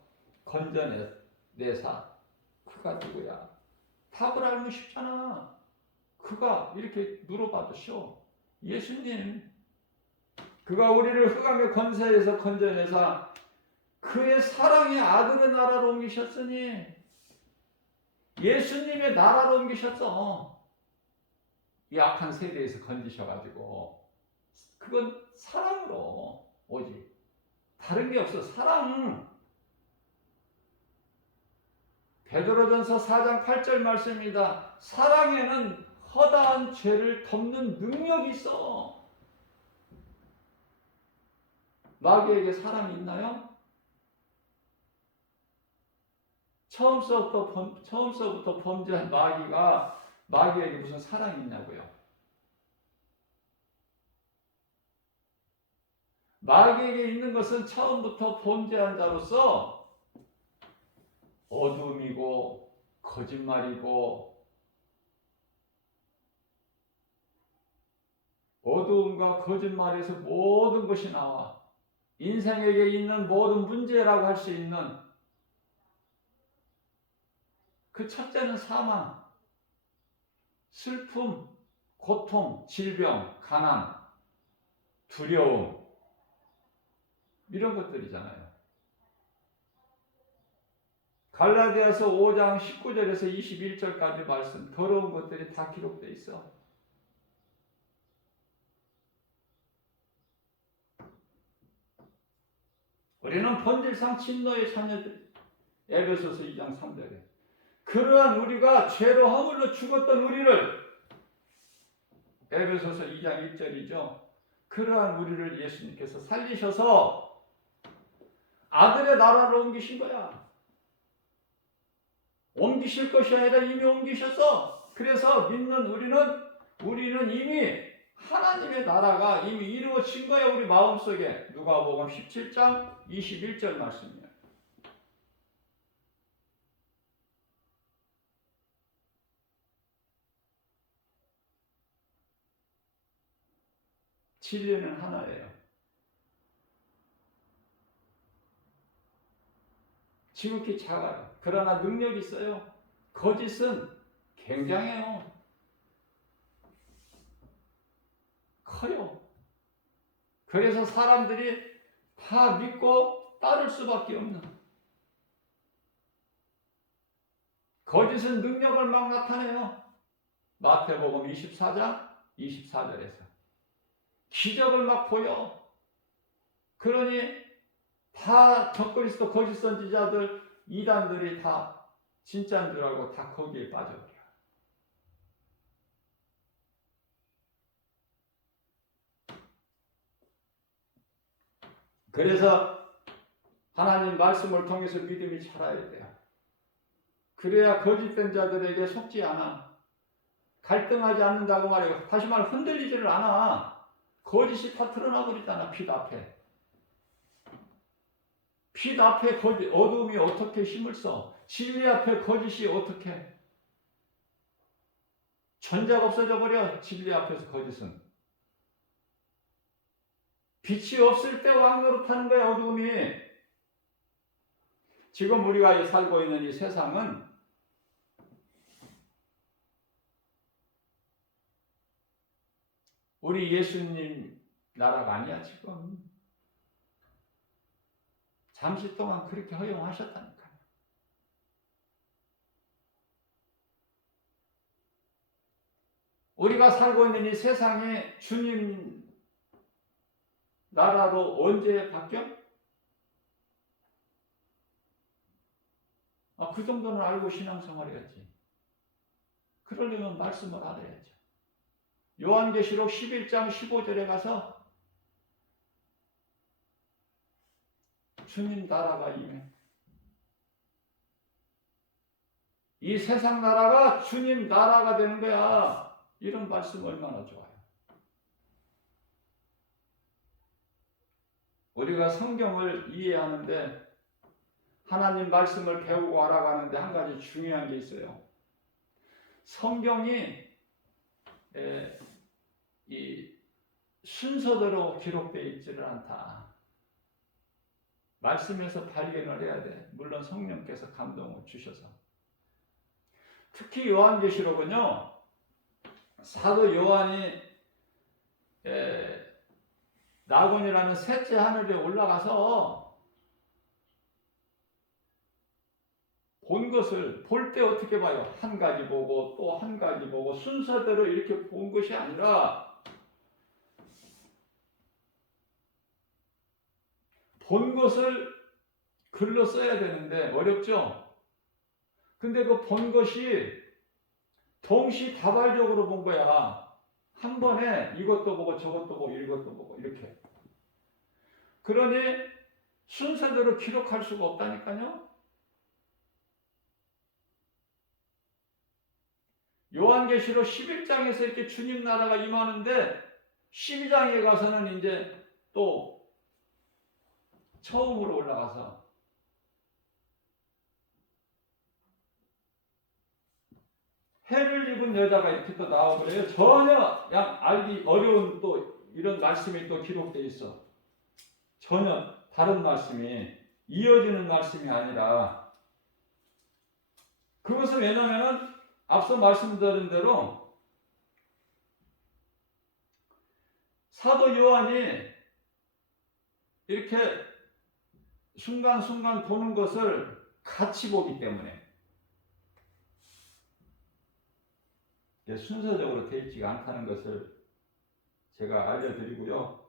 건져내사. 그가 누구야? 답을 알면 쉽잖아. 그가 이렇게 물어봐도 쉬워. 예수님. 그가 우리를 흑암의 권세에서 건져내사 그의 사랑의 아들의 나라로 옮기셨으니, 예수님의 나라로 옮기셨어. 이 악한 세대에서 건지셔가지고. 그건 사랑으로 오직 다른 게 없어. 사랑. 베드로전서 4장 8절 말씀입니다. 사랑에는 허다한 죄를 덮는 능력이 있어. 마귀에게 사랑이 있나요? 처음서부터 범죄한 마귀에게 무슨 사랑이 있냐고요? 마귀에게 있는 것은 처음부터 범죄한 자로서 어둠이고 거짓말이고, 어두움과 거짓말에서 모든 것이 나와. 인생에게 있는 모든 문제라고 할 수 있는 그 첫째는 사망, 슬픔, 고통, 질병, 가난, 두려움, 이런 것들이잖아요. 갈라디아서 5장 19절에서 21절까지 말씀, 더러운 것들이 다 기록되어 있어. 우리는 본질상 진노의 자녀들, 에베소서 2장 3절에 그러한 우리가 죄로 허물로 죽었던 우리를 에베소서 2장 1절이죠. 그러한 우리를 예수님께서 살리셔서 아들의 나라로 옮기신 거야. 옮기실 것이 아니라 이미 옮기셔서 그래서 믿는 우리는 이미 하나님의 나라가 이미 이루어진 거야. 우리 마음속에. 누가복음 17장 21절 말씀이에요. 진리는 하나예요. 지극히 작아요. 그러나 능력이 있어요. 거짓은 굉장해요. 커요. 그래서 사람들이 다 믿고 따를 수밖에 없는. 거짓은 능력을 막 나타내요. 마태복음 24장 24절에서 기적을 막 보여. 그러니 다 적그리스도 거짓 선지자들 이단들이 다 진짜인 줄 알고 다 거기에 빠져버려. 그래서 하나님 말씀을 통해서 믿음이 자라야 돼요. 그래야 거짓된 자들에게 속지 않아. 갈등하지 않는다고 말해요. 다시 말해 흔들리지를 않아. 거짓이 다 드러나 버리잖아. 빛 앞에. 빛 앞에 어둠이 어떻게 힘을 써? 진리 앞에 거짓이 어떻게? 전자가 없어져 버려. 진리 앞에서 거짓은. 빛이 없을 때 왕노릇하는 거야. 어둠이. 지금 우리가 살고 있는 이 세상은 우리 예수님 나라가 아니야 지금. 잠시 동안 그렇게 허용하셨다니까요. 우리가 살고 있는 이 세상이 주님 나라로 언제 바뀌어? 그 정도는 알고 신앙생활 해야지. 그러려면 말씀을 알아야죠. 요한계시록 11장 15절에 가서 주님 나라가 임해. 이 세상 나라가 주님 나라가 되는 거야. 이런 말씀 얼마나 좋아요. 우리가 성경을 이해하는데 하나님 말씀을 배우고 알아가는데 한 가지 중요한 게 있어요. 성경이 이 순서대로 기록되어 있지는 않다. 말씀에서 발견을 해야 돼. 물론 성령께서 감동을 주셔서. 특히 요한계시록은요. 사도 요한이 나곤이라는 셋째 하늘에 올라가서 본 것을 볼 때 어떻게 봐요? 한 가지 보고 또 한 가지 보고 순서대로 이렇게 본 것이 아니라 본 것을 글로 써야 되는데 어렵죠? 근데 그 본 것이 동시다발적으로 본 거야. 한 번에 이것도 보고 저것도 보고 이것도 보고 이렇게. 그러니 순서대로 기록할 수가 없다니까요. 요한계시록 11장에서 이렇게 주님 나라가 임하는데 12장에 가서는 이제 또 처음으로 올라가서 해를 입은 여자가 이렇게 또 나와버려요. 전혀 알기 어려운 또 이런 말씀이 또 기록되어 있어. 전혀 다른 말씀이 이어지는 말씀이 아니라 그것은 왜냐하면 앞서 말씀드린 대로 사도 요한이 이렇게 순간순간 보는 것을 같이 보기 때문에 순서적으로 되어 있지가 않다는 것을 제가 알려드리고요.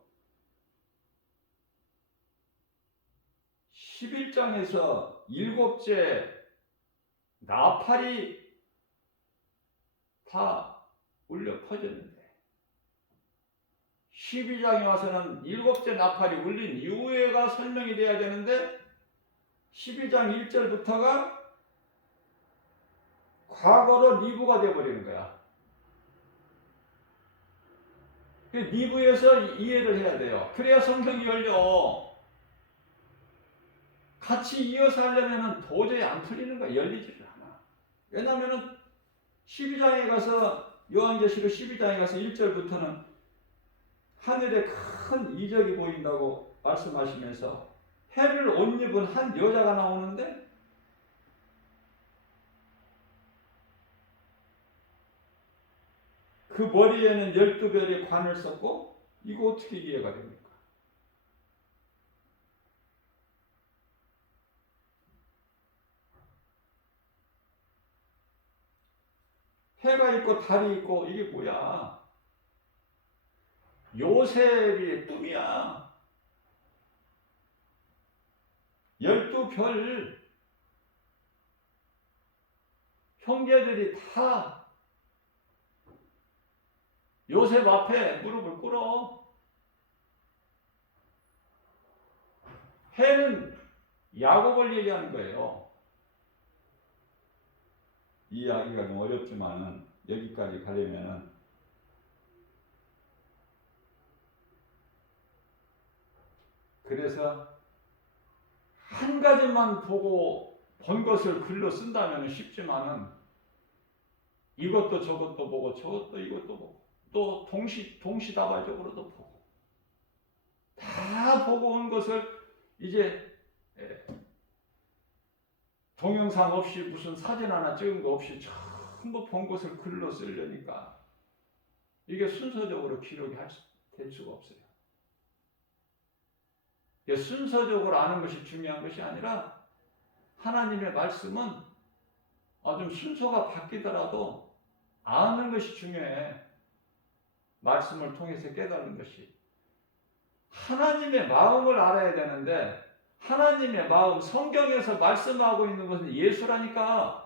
11장에서 일곱째 나팔이 다 울려 퍼졌는데 12장에 와서는 일곱째 나팔이 울린 이후에가 설명이 돼야 되는데 12장 1절부터가 과거로 니부가 되어버리는 거야. 니부에서 이해를 해야 돼요. 그래야 성경이 열려. 같이 이어서 하려면 도저히 안 풀리는 거야. 열리지를 않아. 왜냐하면 12장에 가서 요한계시록 12장에 가서 1절부터는 하늘에 큰 이적이 보인다고 말씀하시면서 해를 옷 입은 한 여자가 나오는데 그 머리에는 12별의 관을 썼고 이거 어떻게 이해가 됩니까? 해가 있고 달이 있고 이게 뭐야? 요셉이 꿈이야. 12별 형제들이 다 요셉 앞에 무릎을 꿇어. 해는 야곱을 얘기하는 거예요. 이 이야기가 좀 어렵지만은 여기까지 가려면은 그래서 한 가지만 보고 본 것을 글로 쓴다면 쉽지만은 이것도 저것도 보고 저것도 이것도 보고 또 동시다발적으로도 보고 다 보고 온 것을 이제 동영상 없이 무슨 사진 하나 찍은 거 없이 전부 본 것을 글로 쓰려니까 이게 순서적으로 기록이 될 수가 없어요. 이게 순서적으로 아는 것이 중요한 것이 아니라 하나님의 말씀은 좀 순서가 바뀌더라도 아는 것이 중요해. 말씀을 통해서 깨달은 것이. 하나님의 마음을 알아야 되는데 하나님의 마음, 성경에서 말씀하고 있는 것은 예수라니까.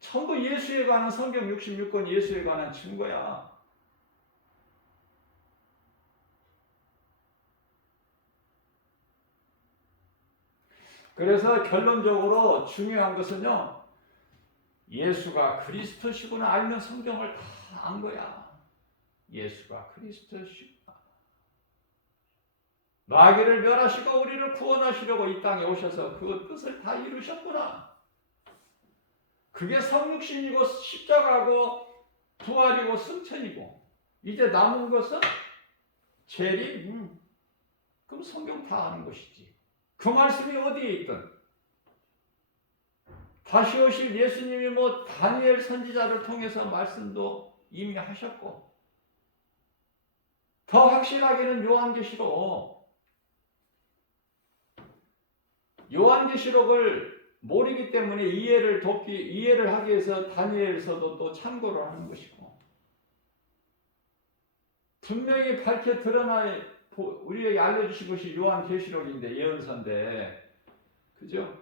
전부 예수에 관한 성경 66권 예수에 관한 증거야. 그래서 결론적으로 중요한 것은요, 예수가 그리스도시구나 알면 성경을 다 안 거야. 예수가 그리스도시구나. 마귀를 멸하시고 우리를 구원하시려고 이 땅에 오셔서 그 뜻을 다 이루셨구나. 그게 성육신이고 십자가고 부활이고 승천이고 이제 남은 것은 재림. 그럼 성경 다 아는 것이지. 그 말씀이 어디에 있든 다시 오실 예수님이 다니엘 선지자를 통해서 말씀도 이미 하셨고 더 확실하게는 요한계시록을 모르기 때문에 이해를 하기 위해서 다니엘서도 또 참고를 하는 것이고 분명히 밝혀 드러나 우리에게 알려주신 것이 요한계시록인데 예언서인데 그죠?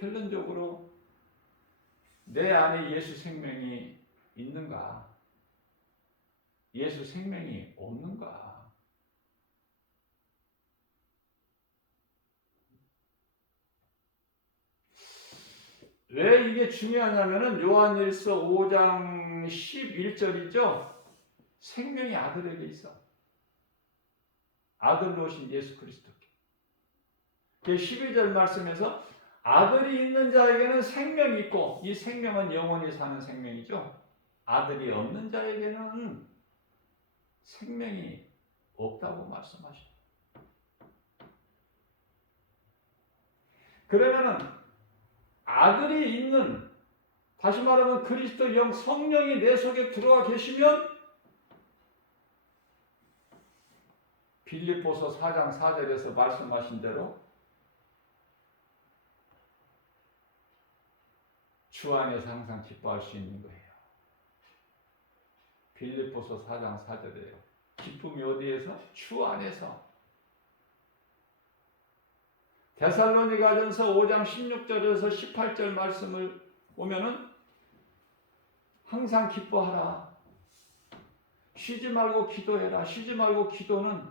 결론적으로 내 안에 예수 생명이 있는가? 예수 생명이 없는가? 왜 이게 중요하냐면은 요한일서 5장 11절이죠. 생명이 아들에게 있어. 아들로 오신 예수 그리스도께. 그 12절 말씀에서 아들이 있는 자에게는 생명이 있고 이 생명은 영원히 사는 생명이죠. 아들이 없는 자에게는 생명이 없다고 말씀하십니다. 그러면은 아들이 있는, 다시 말하면 그리스도 영 성령이 내 속에 들어와 계시면 빌립보서 4장 4절에서 말씀하신 대로 주 안에서 항상 기뻐할 수 있는 거예요. 빌립보서 4장 4절이에요. 기쁨이 어디에서? 주 안에서. 데살로니가전서 5장 16절에서 18절 말씀을 보면은 항상 기뻐하라. 쉬지 말고 기도해라. 쉬지 말고 기도는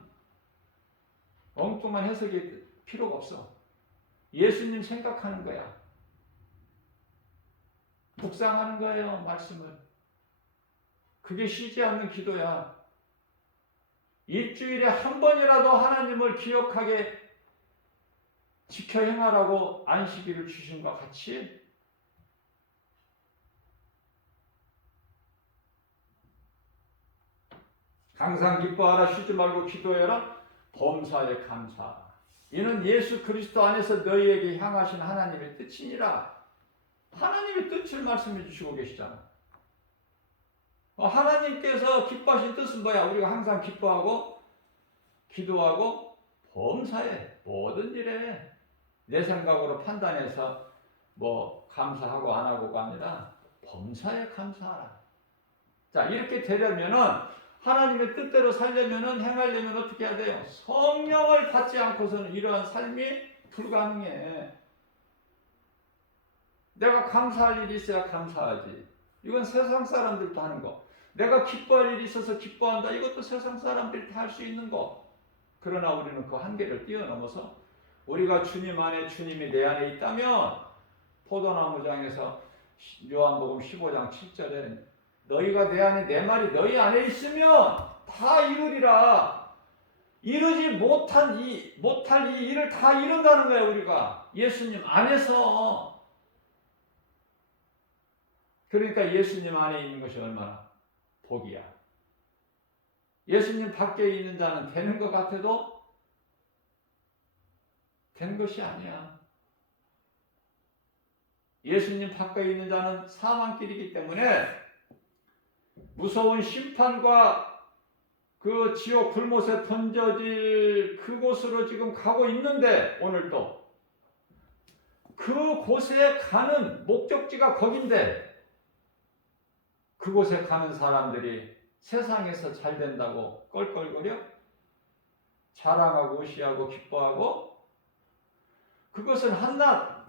엉뚱한 해석이 필요가 없어. 예수님 생각하는 거야. 묵상하는 거예요, 말씀을. 그게 쉬지 않는 기도야. 일주일에 한 번이라도 하나님을 기억하게 지켜 행하라고 안식일을 주신 것 같이 항상 기뻐하라. 쉬지 말고 기도해라. 범사에 감사하라. 이는 예수 그리스도 안에서 너희에게 향하신 하나님의 뜻이니라. 하나님의 뜻을 말씀해 주시고 계시잖아. 하나님께서 기뻐하신 뜻은 뭐야? 우리가 항상 기뻐하고 기도하고 범사에 모든 일에 내 생각으로 판단해서 뭐 감사하고 안 하고가 아니라 범사에 감사하라. 자, 이렇게 되려면은 하나님의 뜻대로 살려면은 행하려면 어떻게 해야 돼요? 성령을 받지 않고서는 이러한 삶이 불가능해. 내가 감사할 일이 있어야 감사하지. 이건 세상 사람들도 하는 거. 내가 기뻐할 일이 있어서 기뻐한다. 이것도 세상 사람들이 다 할 수 있는 거. 그러나 우리는 그 한계를 뛰어넘어서 우리가 주님 안에, 주님이 내 안에 있다면 포도나무장에서 요한복음 15장 7절에 너희가 내 안에, 내 말이 너희 안에 있으면 다 이루리라. 이루지 못할 이 일을 다 이룬다는 거예요, 우리가. 예수님 안에서. 그러니까 예수님 안에 있는 것이 얼마나 복이야. 예수님 밖에 있는 자는 되는 것 같아도 된 것이 아니야. 예수님 밖에 있는 자는 사망길이기 때문에 무서운 심판과 그 지옥 불못에 던져질 그곳으로 지금 가고 있는데, 오늘도 그곳에 가는 목적지가 거긴데 그곳에 가는 사람들이 세상에서 잘 된다고 껄껄거려? 자랑하고 의시하고 기뻐하고? 그것은 한낱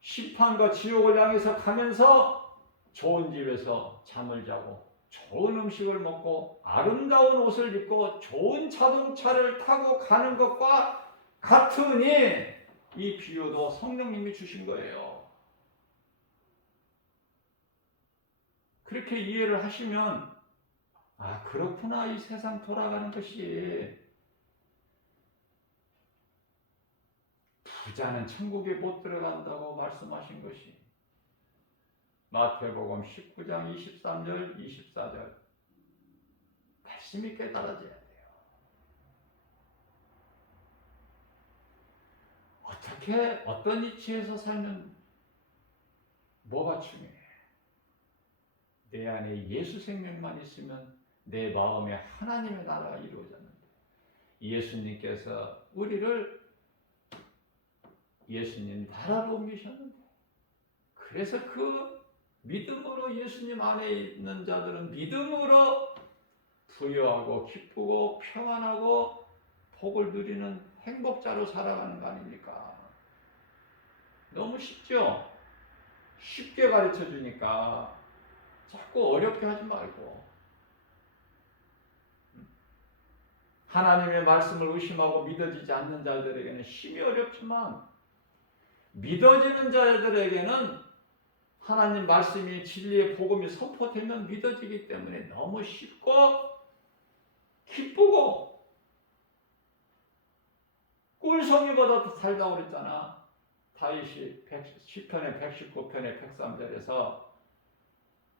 심판과 지옥을 향해서 가면서 좋은 집에서 잠을 자고 좋은 음식을 먹고 아름다운 옷을 입고 좋은 자동차를 타고 가는 것과 같으니 이 비유도 성령님이 주신 거예요. 그렇게 이해를 하시면 아, 그렇구나. 이 세상 돌아가는 것이 부자는 천국에 못 들어간다고 말씀하신 것이 마태복음 19장 23절 24절 말씀이 깨달아져야 돼요. 어떻게 어떤 위치에서 살면 뭐가 중요해? 내 안에 예수 생명만 있으면 내 마음에 하나님의 나라가 이루어졌는데 예수님께서 우리를 예수님 나라로 옮기셨는데 그래서 그 믿음으로 예수님 안에 있는 자들은 믿음으로 부유하고 기쁘고 평안하고 복을 누리는 행복자로 살아가는 거 아닙니까? 너무 쉽죠? 쉽게 가르쳐 주니까 자꾸 어렵게 하지 말고 하나님의 말씀을 의심하고 믿어지지 않는 자들에게는 힘이 어렵지만 믿어지는 자들에게는 하나님 말씀이 진리의 복음이 선포되면 믿어지기 때문에 너무 쉽고 기쁘고 꿀송이보다 더 살다고 그랬잖아. 다윗이 시편의 119편의 103절에서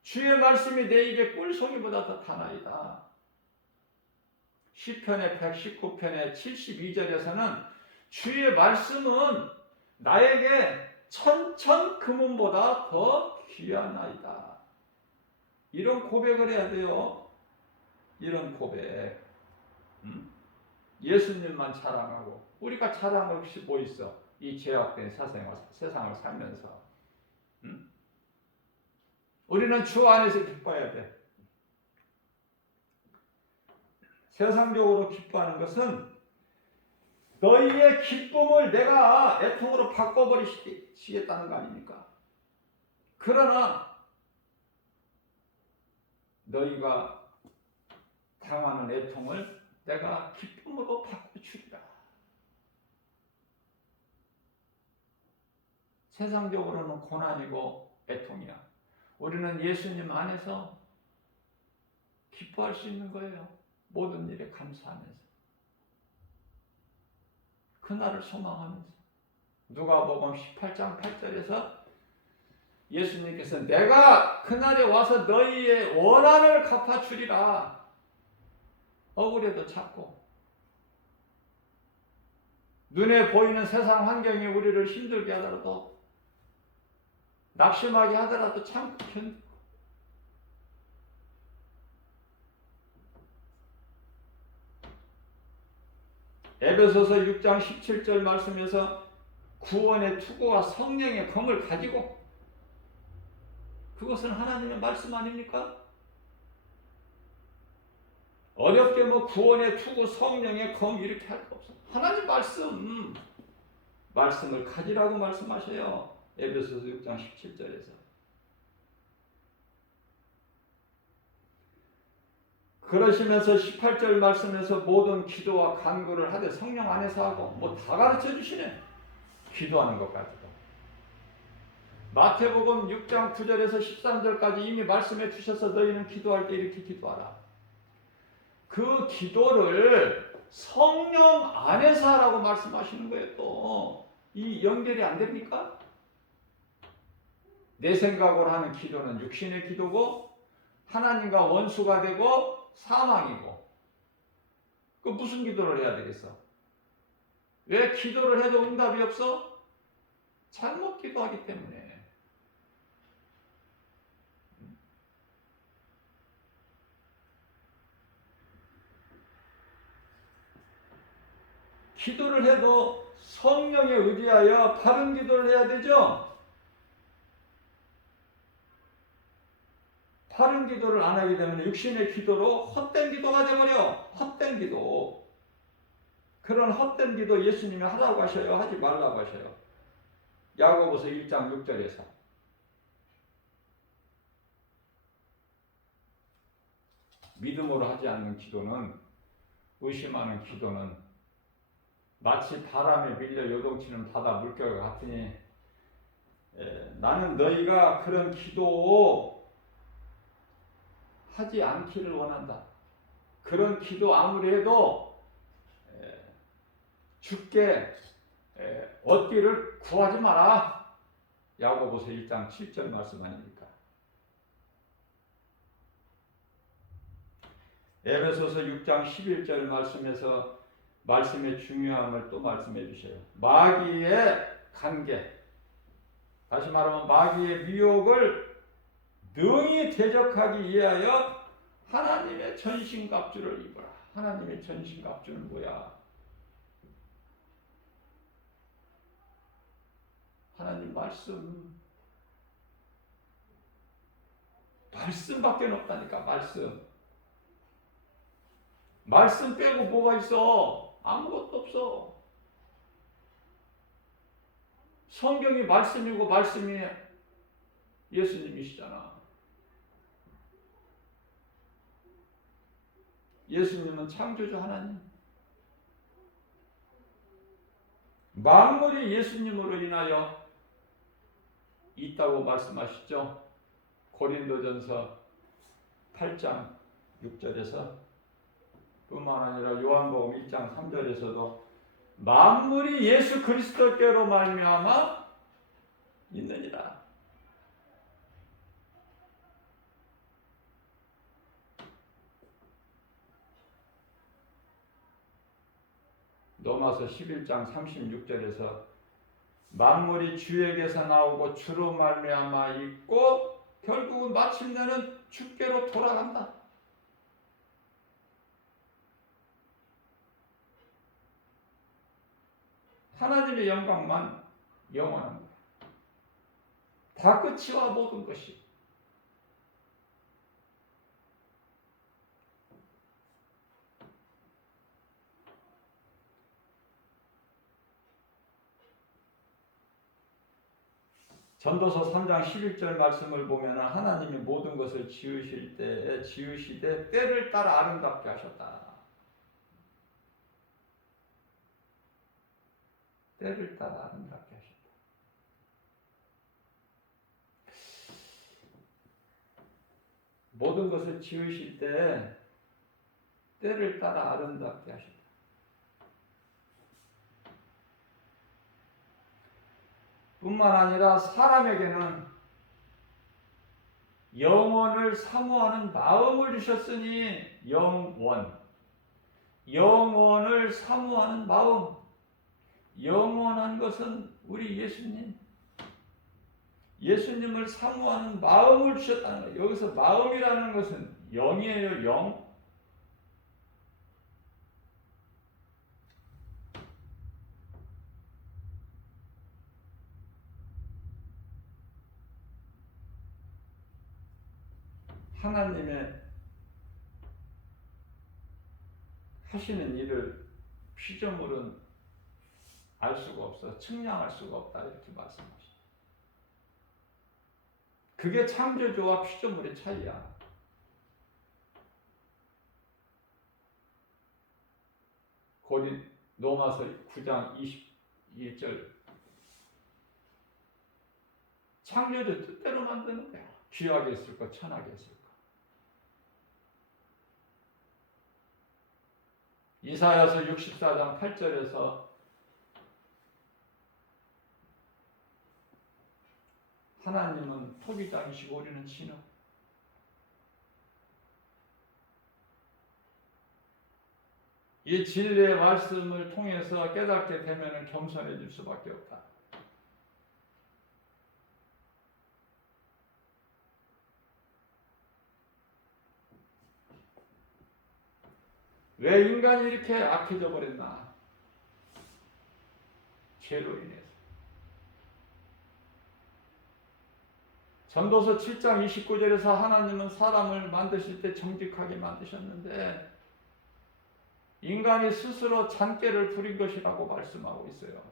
주의 말씀이 내 입에 꿀송이보다 더 타나이다. 시편의 119편의 72절에서는 주의 말씀은 나에게 천천 금은보다 더 귀하나이다. 이런 고백을 해야 돼요. 이런 고백. 예수님만 자랑하고 우리가 자랑할 것이 뭐 있어? 이 죄악된 세상을 살면서 응? 우리는 주 안에서 기뻐해야 돼. 세상적으로 기뻐하는 것은 너희의 기쁨을 내가 애통으로 바꿔버리시겠다는 거 아닙니까? 그러나 너희가 당하는 애통을 내가 기쁨으로 바꿔주리라. 세상적으로는 고난이고 애통이야. 우리는 예수님 안에서 기뻐할 수 있는 거예요. 모든 일에 감사하면서. 그날을 소망하면서. 누가복음 18장 8절에서 예수님께서 내가 그날에 와서 너희의 원한을 갚아주리라. 억울해도 참고. 눈에 보이는 세상 환경이 우리를 힘들게 하더라도, 낙심하게 하더라도 참고 견디고. 에베소서 6장 17절 말씀에서 구원의 투구와 성령의 검을 가지고, 그것은 하나님의 말씀 아닙니까? 어렵게 뭐 구원의 투구, 성령의 검 이렇게 할 거 없어. 하나님 말씀을 가지라고 말씀하셔요. 에베소서 6장 17절에서. 그러시면서 18절 말씀에서 모든 기도와 간구를 하되 성령 안에서 하고 뭐 다 가르쳐 주시네. 기도하는 것까지도. 마태복음 6장 9절에서 13절까지 이미 말씀해 주셔서 너희는 기도할 때 이렇게 기도하라. 그 기도를 성령 안에서 하라고 말씀하시는 거예요. 또 이 연결이 안 됩니까? 내 생각으로 하는 기도는 육신의 기도고 하나님과 원수가 되고 사망이고. 그 무슨 기도를 해야 되겠어? 왜 기도를 해도 응답이 없어? 잘못 기도하기 때문에. 기도를 해도 성령에 의지하여 바른 기도를 해야 되죠? 바른 기도를 안 하게 되면 육신의 기도로 헛된 기도가 되버려. 헛된 기도. 그런 헛된 기도 예수님이 하라고 하셔요? 하지 말라고 하셔요? 야고보서 1장 6절에서. 믿음으로 하지 않는 기도는, 의심하는 기도는 마치 바람에 밀려 요동치는 바다 물결 같으니 나는 너희가 그런 기도 하지 않기를 원한다. 그런 기도 아무리 해도 주께 얻기를 구하지 마라. 야고보서 1장 7절 말씀 아닙니까? 에베소서 6장 11절 말씀에서 말씀의 중요함을 또 말씀해 주셔요. 마귀의 관계, 다시 말하면 마귀의 미혹을 능히 대적하기 위하여 하나님의 전신갑주를 입어라. 하나님의 전신갑주는 뭐야? 하나님 말씀밖에 없다니까. 말씀 빼고 뭐가 있어? 아무것도 없어. 성경이 말씀이고 말씀이 예수님이시잖아. 예수님은 창조주 하나님. 만물이 예수님으로 인하여 있다고 말씀하시죠. 고린도전서 8장 6절에서 뿐만 아니라 요한복음 1장 3절에서도 만물이 예수 그리스도께로 말미암아 있느니라. 로마서 11장 36절에서 만물이 주에게서 나오고 주로 말미암아 있고 결국은 마침내는 주께로 돌아간다. 하나님의 영광만 영원한 거야. 다 끝이와 모든 것이. 전도서 3장 11절 말씀을 보면 하나님이 모든 것을 지으실 때에 지으시되 때를 따라 아름답게 하셨다. 때를 따라 아름답게 하셨다. 모든 것을 지으실 때 때를 따라 아름답게 하셨다. 뿐만 아니라 사람에게는 영원을 사모하는 마음을 주셨으니 영원을 사모하는 마음. 영원한 것은 우리 예수님을 사모하는 마음을 주셨다는 거예요. 여기서 마음이라는 것은 영이에요. 영. 하나님의 하시는 일을 피조물은 알 수가 없어, 측량할 수가 없다, 이렇게 말씀하시죠. 그게 창조주와 피조물의 차이야. 로마서 9장 21절. 창조주 뜻대로 만드는 거야. 귀하게 했을까, 천하게 했을까. 이사야서 64장 8절에서 하나님은 토기장이시고 우리는 진흙. 이 진리의 말씀을 통해서 깨닫게 되면 겸손해질 수밖에 없다. 왜 인간이 이렇게 악해져 버렸나? 죄로 인해서. 전도서 7장 29절에서 하나님은 사람을 만드실 때 정직하게 만드셨는데 인간이 스스로 잔꾀를 부린 것이라고 말씀하고 있어요.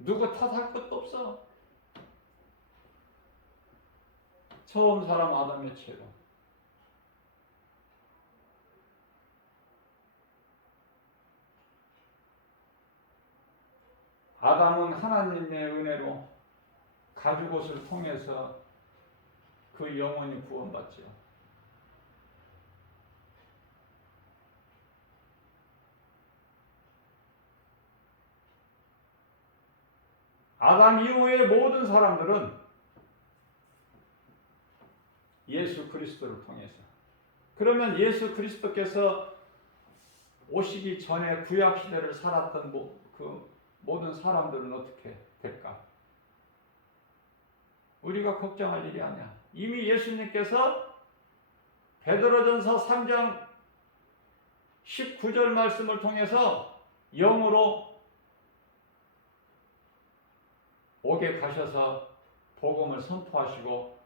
누구 탓할 것도 없어. 처음 사람 아담의 죄로. 아담은 하나님의 은혜로 가죽옷을 통해서 그 영혼이 구원받죠. 아담 이후의 모든 사람들은 예수 그리스도를 통해서. 그러면 예수 그리스도께서 오시기 전에 구약 시대를 살았던 그 모든 사람들은 어떻게 될까? 우리가 걱정할 일이 아니야. 이미 예수님께서 베드로전서 3장 19절 말씀을 통해서 영으로 옥에 가셔서 복음을 선포하시고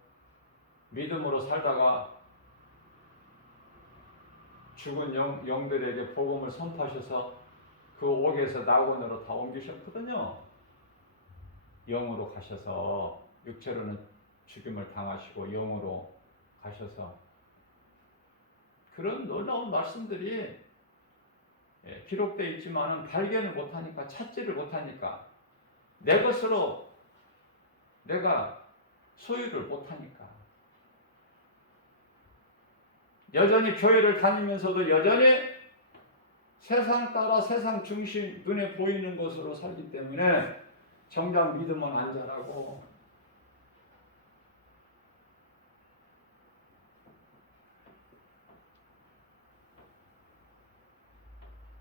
믿음으로 살다가 죽은 영들에게 복음을 선포하셔서 그 옥에서 낙원으로 다 옮기셨거든요. 영으로 가셔서 육체로는 죽임을 당하시고 영으로 가셔서 그런 놀라운 말씀들이 기록되어 있지만은 발견을 못하니까, 찾지를 못하니까, 내 것으로 내가 소유를 못하니까 여전히 교회를 다니면서도 여전히 세상 따라 세상 중심, 눈에 보이는 것으로 살기 때문에 정작 믿음은 안 자라고.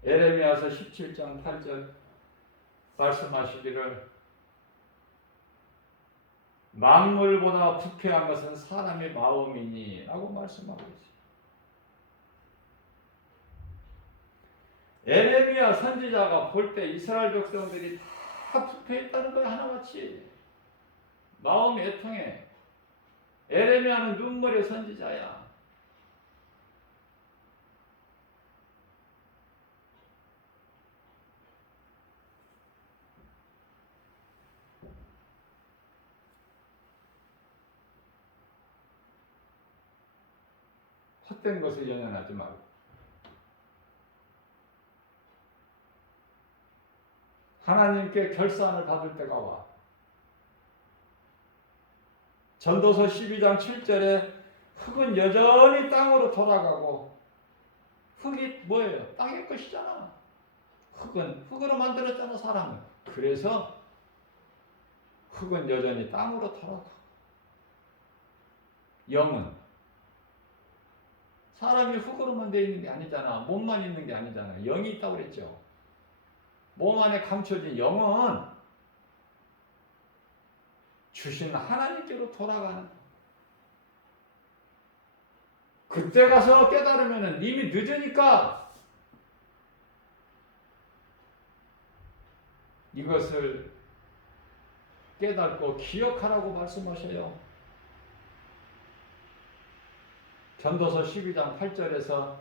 에레미야서 17장 8절 말씀하시기를 만물보다 부패한 것은 사람의 마음이니 라고 말씀하고 있어요. 에레미야 선지자가 볼 때 이스라엘 백성들이 다 부패했다는 거야, 하나같이. 마음이 애통해. 에레미야는 눈물의 선지자야. 헛된 것을 연연하지 말고 하나님께 결산을 받을 때가 와. 전도서 12장 7절에 흙은 여전히 땅으로 돌아가고, 흙이 뭐예요? 땅의 것이잖아. 흙은 흙으로 만들었잖아, 사람을. 그래서 흙은 여전히 땅으로 돌아가. 영은 사람이 흙으로만 되어 있는 게 아니잖아. 몸만 있는 게 아니잖아. 영이 있다고 그랬죠. 몸 안에 감춰진 영은 주신 하나님께로 돌아가는. 그때 가서 깨달으면 이미 늦으니까 이것을 깨닫고 기억하라고 말씀하셔요. 전도서 12장 8절에서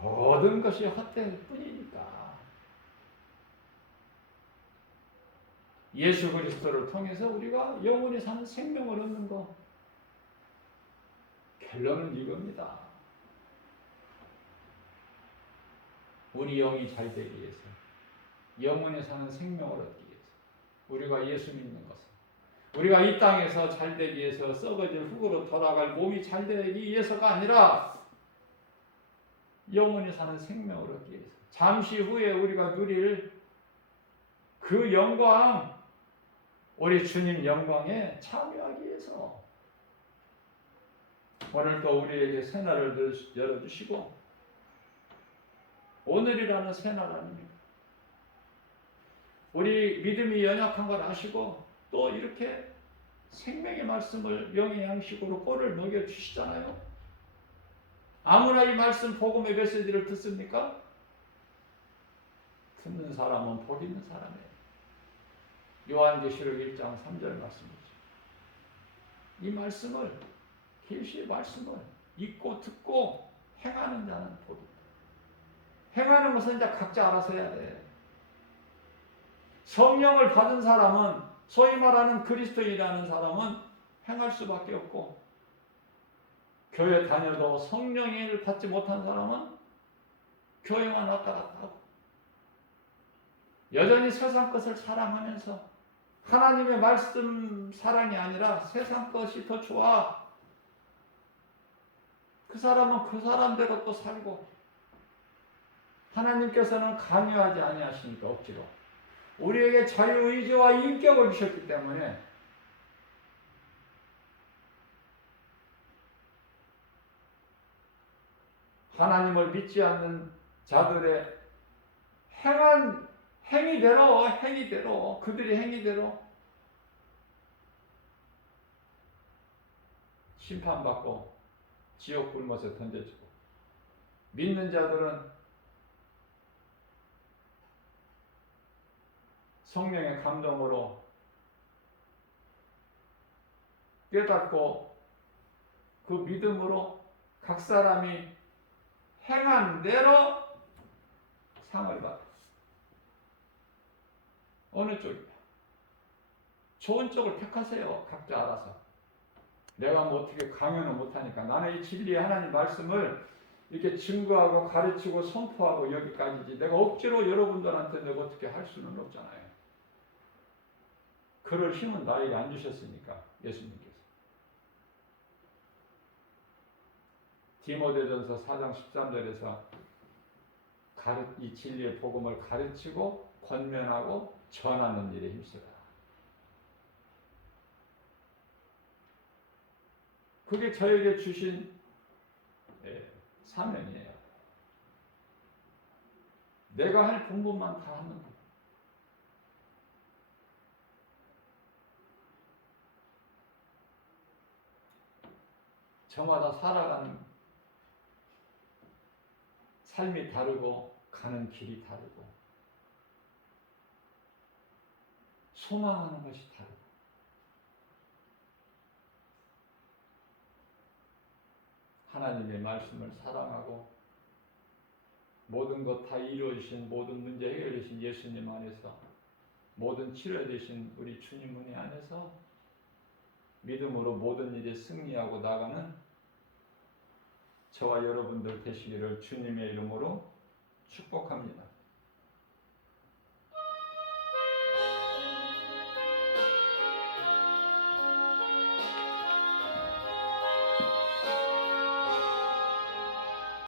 모든 것이 헛될 뿐이니까 예수 그리스도를 통해서 우리가 영원히 사는 생명을 얻는 것. 결론은 이겁니다. 우리 영이 잘 되기 위해서, 영원히 사는 생명을 얻기 위해서, 우리가 예수 믿는 것은, 우리가 이 땅에서 잘 되기 위해서 썩어질 흙으로 돌아갈 몸이 잘 되기 위해서가 아니라 영원히 사는 생명을 얻기 위해서, 잠시 후에 우리가 누릴 그 영광, 우리 주님 영광에 참여하기 위해서 오늘도 우리에게 새날을 열어주시고, 오늘이라는 새날 아닙니까? 우리 믿음이 연약한 걸 아시고 또 이렇게 생명의 말씀을 영의 양식으로 꼴을 먹여주시잖아요. 아무나 이 말씀 복음의 메시지를 듣습니까? 듣는 사람은 복 있는 사람이에요. 요한계시록 1장 3절 말씀이죠. 이 말씀을, 계시의 말씀을 읽고 듣고 행하는 자는 복이 있다. 행하는 것은 이제 각자 알아서 해야 돼. 성령을 받은 사람은, 소위 말하는 그리스도인이라는 사람은 행할 수밖에 없고, 교회 다녀도 성령을 받지 못한 사람은 교회만 왔다 갔다 하고, 여전히 세상 것을 사랑하면서 하나님의 말씀 사랑이 아니라 세상 것이 더 좋아. 그 사람은 그 사람대로 또 살고, 하나님께서는 강요하지 아니하시니까 억지로 우리에게 자유의지와 인격을 주셨기 때문에 하나님을 믿지 않는 자들의 행한 행위대로 그들의 행위대로 심판받고 지옥 굴못에 던져지고, 믿는 자들은 성령의 감동으로 깨닫고 그 믿음으로 각 사람이 행한 대로 상을 받아. 어느 쪽이야? 좋은 쪽을 택하세요. 각자 알아서. 내가 뭐 어떻게 강요는 못하니까. 나는 이 진리의 하나님 말씀을 이렇게 증거하고 가르치고 선포하고 여기까지지, 내가 억지로 여러분들한테 내가 어떻게 할 수는 없잖아요. 그럴 힘은 나에게 안 주셨으니까, 예수님께서. 디모데전서 4장 13절에서 이 진리의 복음을 가르치고 권면하고 전하는 일에 힘쓰라. 그게 저에게 주신 사명이에요. 내가 할 본분만 다 하는 거예요. 저마다 살아가는 삶이 다르고 가는 길이 다르고 소망하는 것이 다르고 하나님의 말씀을 사랑하고 모든 것 다 이루어주신 모든 문제 해결되신 예수님 안에서 모든 치료되신 우리 주님 은혜 안에서 믿음으로 모든 일에 승리하고 나가는 저와 여러분들 되시기를 주님의 이름으로 축복합니다.